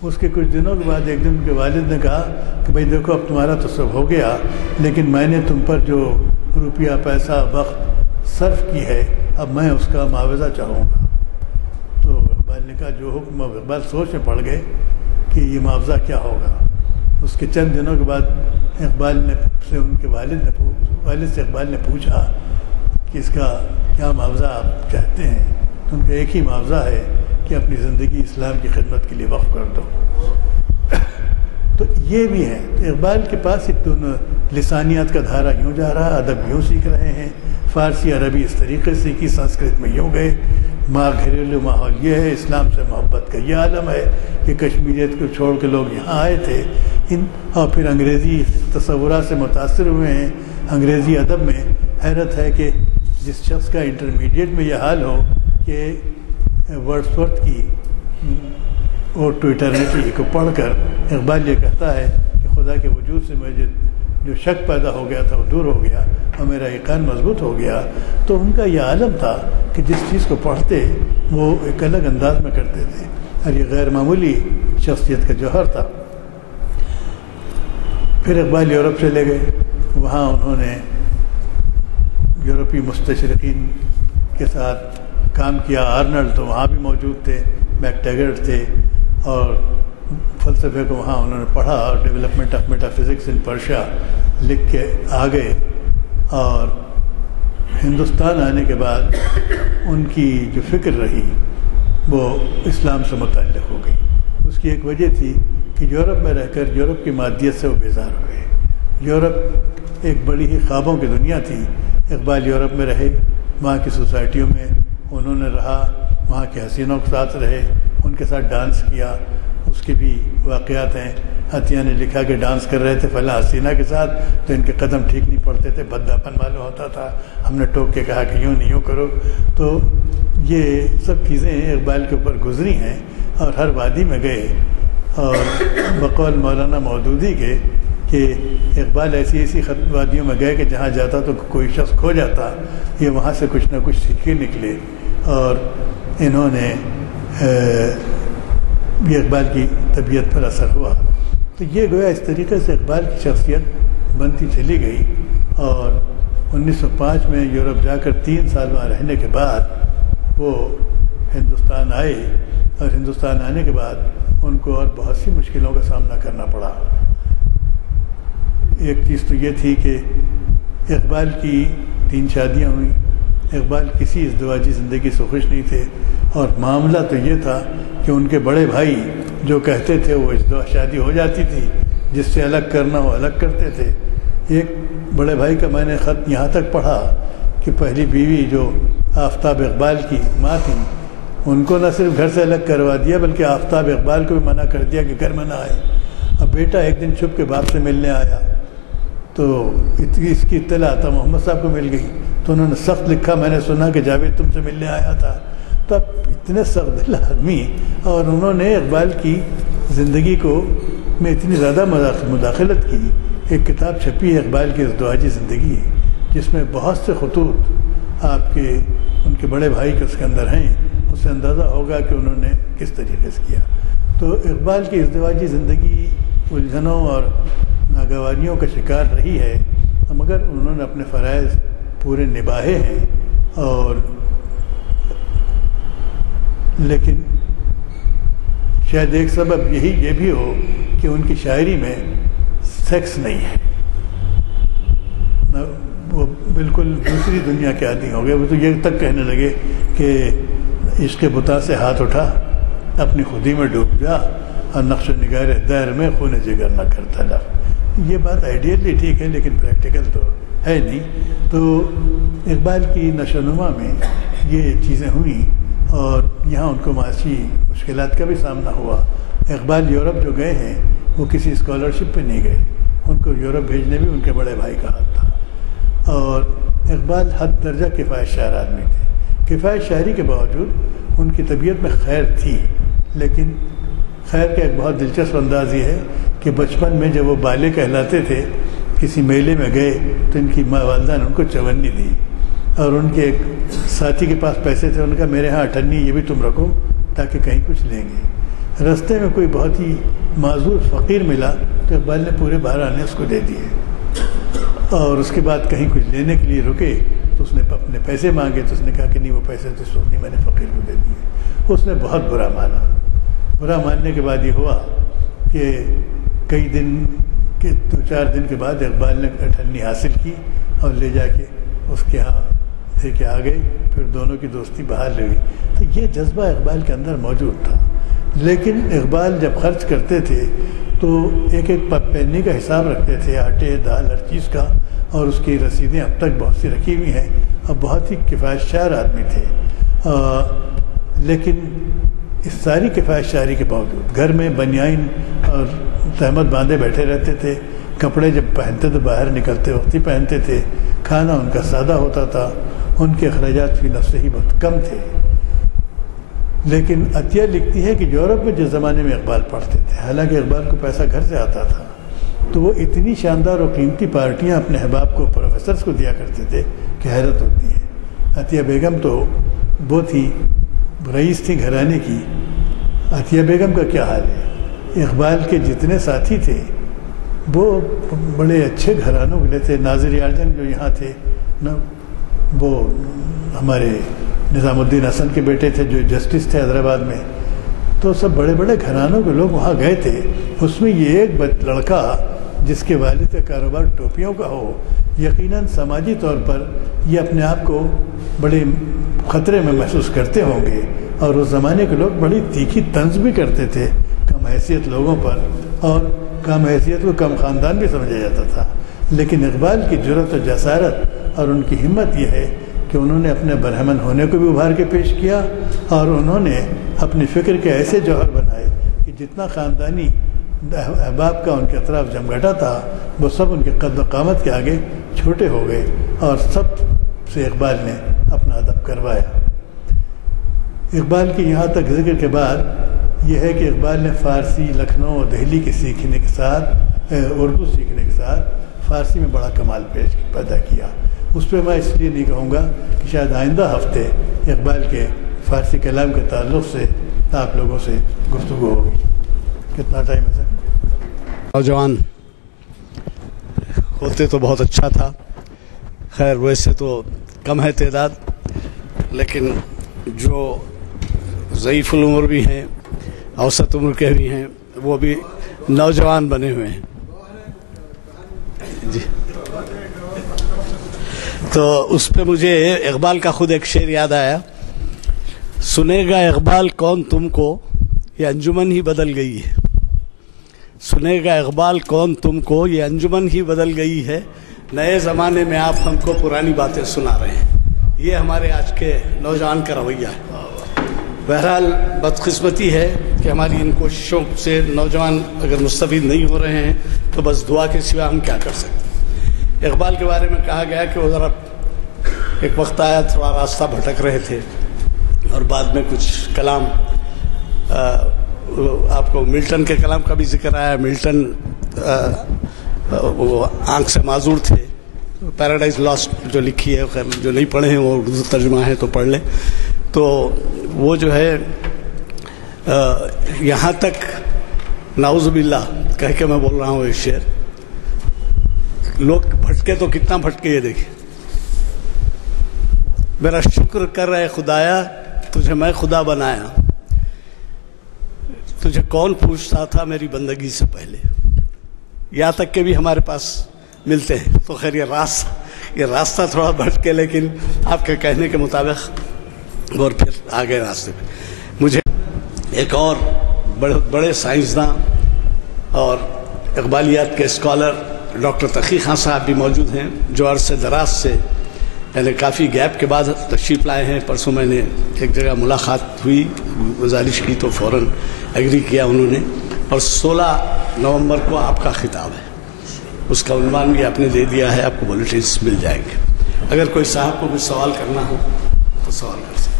اس کے کچھ دنوں کے بعد ایک دن ان کے والد نے کہا کہ بھئی دیکھو، اب تمہارا تو سب ہو گیا، لیکن میں نے تم پر جو روپیہ پیسہ وقت صرف کی ہے، اب میں اس کا معاوضہ چاہوں گا۔ تو اقبال نے کہا جو حکم، اقبال سوچ میں پڑ گئے کہ یہ معاوضہ کیا ہوگا۔ اس کے چند دنوں کے بعد اقبال نے سے ان کے والد سے اقبال نے پوچھا کہ اس کا کیا معاوضہ آپ چاہتے ہیں؟ تو ان کا ایک ہی معاوضہ ہے کہ اپنی زندگی اسلام کی خدمت کے لیے وقف کر دو۔ تو یہ بھی ہے، اقبال کے پاس لسانیات کا دھارا یوں جا رہا، ادب یوں سیکھ رہے ہیں، فارسی عربی اس طریقے سے سیکھی، سنسکرت میں یوں گئے، گھریلو ماحول یہ ہے، اسلام سے محبت کا یہ عالم ہے کہ کشمیریت کو چھوڑ کے لوگ یہاں آئے تھے، اور پھر انگریزی تصورات سے متاثر ہوئے ہیں۔ انگریزی ادب میں حیرت ہے کہ جس شخص کا انٹرمیڈیٹ میں یہ حال ہو کہ ورڈسورتھ کی اوڈ ٹو ایٹرنیٹی کو پڑھ کر اقبال یہ کہتا ہے کہ خدا کے وجود سے مجھے جو شک پیدا ہو گیا تھا وہ دور ہو گیا اور میرا یقین مضبوط ہو گیا۔ تو ان کا یہ عالم تھا کہ جس چیز کو پڑھتے وہ ایک الگ انداز میں کرتے تھے، اور یہ غیر معمولی شخصیت کا جوہر تھا۔ پھر اقبال یورپ چلے گئے، وہاں انہوں نے یورپی مستشرقین کے ساتھ کام کیا۔ آرنلڈ تو وہاں بھی موجود تھے، میک ٹیگرٹ تھے، اور فلسفے کو وہاں انہوں نے پڑھا، اور development of meta physics in Persia لکھ کے آ گئے۔ اور ہندوستان آنے کے بعد ان کی جو فکر رہی وہ اسلام سے متعلق ہو گئی۔ اس کی ایک وجہ تھی کہ کہ یورپ میں رہ کر یورپ کی مادیت سے وہ بیزار ہوئے۔ یورپ ایک بڑی ہی خوابوں کی دنیا تھی۔ اقبال یورپ میں رہے، وہاں کی سوسائٹیوں میں انہوں نے رہا، وہاں کے حسینوں کے ساتھ رہے، ان کے ساتھ ڈانس کیا۔ اس کے بھی واقعات ہیں۔ عطیہ نے لکھا کہ ڈانس کر رہے تھے فلاں حسینہ کے ساتھ تو ان کے قدم ٹھیک نہیں پڑتے تھے، بداپن معلوم ہوتا تھا، ہم نے ٹوک کے کہا کہ یوں نہیں یوں کرو۔ تو یہ سب چیزیں اقبال کے اوپر گزری ہیں، اور ہر وادی میں گئے، اور بقول مولانا مودودی کے کہ اقبال ایسی ایسی وادیوں میں گئے کہ جہاں جاتا تو کوئی شخص کھو جاتا، یہ وہاں سے کچھ نہ کچھ سیکھ کے نکلے، اور انہوں نے یہ اقبال کی طبیعت پر اثر ہوا۔ تو یہ گویا اس طریقے سے اقبال کی شخصیت بنتی چلی گئی، اور 1905 میں یورپ جا کر 3 سال وہاں رہنے کے بعد وہ ہندوستان آئے، اور ہندوستان آنے کے بعد ان کو اور بہت سی مشکلوں کا سامنا کرنا پڑا۔ ایک چیز تو یہ تھی کہ اقبال کی 3 شادیاں ہوئیں، اقبال کسی ازدواجی زندگی سے خوش نہیں تھے، اور معاملہ تو یہ تھا کہ ان کے بڑے بھائی جو کہتے تھے وہ شادی ہو جاتی تھی، جس سے الگ کرنا ہو الگ کرتے تھے۔ ایک بڑے بھائی کا میں نے خط یہاں تک پڑھا کہ پہلی بیوی جو آفتاب اقبال کی ماں تھی، ان کو نہ صرف گھر سے الگ کروا دیا بلکہ آفتاب اقبال کو بھی منع کر دیا کہ گھر میں نہ آئے۔ اب بیٹا ایک دن چھپ کے باپ سے ملنے آیا تو اس کی اطلاع آتا محمد صاحب کو مل گئی، تو انہوں نے سخت لکھا، میں نے سنا کہ جاوید تم سے ملنے آیا تھا۔ تو اب اتنے سخت دل آدمی، اور انہوں نے اقبال کی زندگی کو میں اتنی زیادہ مداخلت کی۔ ایک کتاب چھپی ہے اقبال کی ازدواجی زندگی، جس میں بہت سے خطوط آپ کے ان کے بڑے بھائی کے اس کے اندر ہیں، اس سے اندازہ ہوگا کہ انہوں نے کس طریقے سے کیا۔ تو اقبال کی ازدواجی زندگی الجھنوں اور ناگواریوں کا شکار رہی ہے، مگر انہوں نے اپنے فرائض پورے نبھائے ہیں، اور لیکن شاید ایک سبب یہ بھی ہو کہ ان کی شاعری میں سیکس نہیں ہے، وہ بالکل دوسری دنیا کے عادی ہو گئے۔ وہ تو یہ تک کہنے لگے کہ عشق بتا سے ہاتھ اٹھا، اپنی خودی میں ڈوب جا، اور نقش و نگار دیر میں خون جگر نہ کرتا لف۔ یہ بات آئیڈیلی ٹھیک ہے لیکن پریکٹیکل تو ہے نہیں۔ تو اقبال کی نشو و نما میں یہ چیزیں ہوئیں، اور یہاں ان کو معاشی مشکلات کا بھی سامنا ہوا۔ اقبال یورپ جو گئے ہیں وہ کسی اسکالرشپ پہ نہیں گئے، ان کو یورپ بھیجنے بھی ان کے بڑے بھائی کا ہاتھ تھا، اور اقبال حد درجہ کفایت شاعر آدمی تھے۔ کفایت شاعری کے باوجود ان کی طبیعت میں خیر تھی، لیکن خیر کا ایک بہت دلچسپ انداز یہ ہے کہ بچپن میں جب وہ بالے کہلاتے تھے، کسی میلے میں گئے تو ان کی ماں والدہ نے ان کو چونی دی، اور ان کے ایک ساتھی کے پاس پیسے تھے، ان کا میرے ہاں 58 یہ بھی تم رکھو تاکہ کہیں کچھ لیں گے۔ رستے میں کوئی بہت ہی معذور فقیر ملا تو اقبال نے پورے 12 آنے اس کو دے دیے، اور اس کے بعد کہیں کچھ لینے کے لیے رکے تو اس نے اپنے پیسے مانگے، تو اس نے کہا کہ نہیں وہ پیسے تو سو نہیں، میں نے فقیر کو دے دیے۔ اس نے بہت برا مانا۔ برا ماننے کے بعد یہ ہوا کہ کئی دن کے 2-4 دن کے بعد اقبال نے 58 حاصل کی اور لے جا کے اس کے ہاں دے کے آ گئے، پھر دونوں کی دوستی بحال ہوئی۔ تو یہ جذبہ اقبال کے اندر موجود تھا، لیکن اقبال جب خرچ کرتے تھے تو ایک ایک پینی کا حساب رکھتے تھے، آٹے دال ہر چیز کا، اور اس کی رسیدیں اب تک بہت سی رکھی ہوئی ہیں، اور بہت ہی کفایت شعر آدمی تھے۔ لیکن اس ساری کفایت شاعری کے باوجود گھر میں بنیان اور تہمت باندھے بیٹھے رہتے تھے، کپڑے جب پہنتے تو باہر نکلتے وقت ہی پہنتے تھے، کھانا ان کا سادہ ہوتا تھا، ان کے اخراجات فی نفس ہی بہت کم تھے۔ لیکن عطیہ لکھتی ہے کہ یورپ میں جس زمانے میں اقبال پڑھتے تھے، حالانکہ اقبال کو پیسہ گھر سے آتا تھا، تو وہ اتنی شاندار اور قیمتی پارٹیاں اپنے احباب کو، پروفیسرز کو دیا کرتے تھے کہ حیرت ہوتی ہے۔ عطیہ بیگم تو وہ تھی، رئیس تھی گھرانے کی۔ عطیہ بیگم کا کیا حال ہے؟ اقبال کے جتنے ساتھی تھے وہ بڑے اچھے گھرانوں کے تھے۔ ناظر یارجن جو یہاں تھے نا، وہ ہمارے نظام الدین حسن کے بیٹے تھے جو جسٹس تھے حیدرآباد میں، تو سب بڑے بڑے گھرانوں کے لوگ وہاں گئے تھے۔ اس میں یہ ایک لڑکا جس کے والد کا کاروبار ٹوپیوں کا ہو، یقیناً سماجی طور پر یہ اپنے آپ کو بڑے خطرے میں محسوس کرتے ہوں گے، اور اس زمانے کے لوگ بڑی تیکھی طنز بھی کرتے تھے کم حیثیت لوگوں پر، اور کم حیثیت کو کم خاندان بھی سمجھا جاتا تھا. لیکن اقبال کی جرأت و جسارت اور ان کی ہمت یہ ہے کہ انہوں نے اپنے برہمن ہونے کو بھی ابھار کے پیش کیا اور انہوں نے اپنی فکر کے ایسے جوہر بنائے کہ جتنا خاندانی احباب کا ان کے اطراف جمگھٹا تھا وہ سب ان کے قد و قامت کے آگے چھوٹے ہو گئے اور سب سے اقبال نے اپنا ادب کروایا. اقبال کی یہاں تک ذکر کے بعد یہ ہے کہ اقبال نے فارسی، لکھنؤ اور دہلی کے سیکھنے کے ساتھ اردو سیکھنے کے ساتھ فارسی میں بڑا کمال پیدا کیا. اس پہ میں اس لیے نہیں کہوں گا کہ شاید آئندہ ہفتے اقبال کے فارسی کلام کے تعلق سے آپ لوگوں سے گفتگو ہوگی. کتنا ٹائم ہے سر؟ نوجوان ہوتے تو بہت اچھا تھا. خیر ویسے تو کم ہے تعداد، لیکن جو ضعیف العمر بھی ہیں، اوسط عمر کے بھی ہیں، وہ بھی نوجوان بنے ہوئے ہیں. جی تو اس پہ مجھے اقبال کا خود ایک شعر یاد آیا. سنے گا اقبال کون تم کو، یہ انجمن ہی بدل گئی ہے. سنے گا اقبال کون تم کو، یہ انجمن ہی بدل گئی ہے. نئے زمانے میں آپ ہم کو پرانی باتیں سنا رہے ہیں. یہ ہمارے آج کے نوجوان کا رویہ ہے. بہرحال بدقسمتی ہے کہ ہماری ان کوششوں سے نوجوان اگر مستفید نہیں ہو رہے ہیں تو بس دعا کے سوا ہم کیا کر سکتے. اقبال کے بارے میں کہا گیا کہ وہ ذرا ایک وقت آیا تھوڑا راستہ بھٹک رہے تھے اور بعد میں کچھ کلام آپ کو ملٹن کے کلام کا بھی ذکر آیا. ملٹن وہ آنکھ سے معذور تھے. پیراڈائز لاسٹ جو لکھی ہے، خیر جو نہیں پڑھے ہیں وہ اردو ترجمہ ہے تو پڑھ لیں. تو وہ جو ہے یہاں تک نعوذ باللہ کہہ کے میں بول رہا ہوں یہ شعر. لوگ بھٹکے تو کتنا بھٹکے یہ دیکھیں. میرا شکر کر رہے خدایا، تجھے میں خدا بنایا. تجھے کون پوچھتا تھا میری بندگی سے پہلے. یہاں تک کہ بھی ہمارے پاس ملتے ہیں. تو خیر یہ راستہ تھوڑا بھٹکے، لیکن آپ کے کہنے کے مطابق اور پھر آگے راستے پہ. مجھے ایک اور بڑے سائنسداں اور اقبالیات کے اسکالر ڈاکٹر تقی خان صاحب بھی موجود ہیں، جو عرصے دراز سے یعنی کافی گیپ کے بعد تشریف لائے ہیں. پرسوں میں نے ایک جگہ ملاقات ہوئی، گزارش کی تو فوراً ایگری کیا انہوں نے. اور 16 نومبر کو آپ کا خطاب ہے، اس کا عنوان بھی آپ نے دے دیا ہے. آپ کو بلیٹنس مل جائیں گے. اگر کوئی صاحب کو کچھ سوال کرنا ہو تو سوال کر سکتے.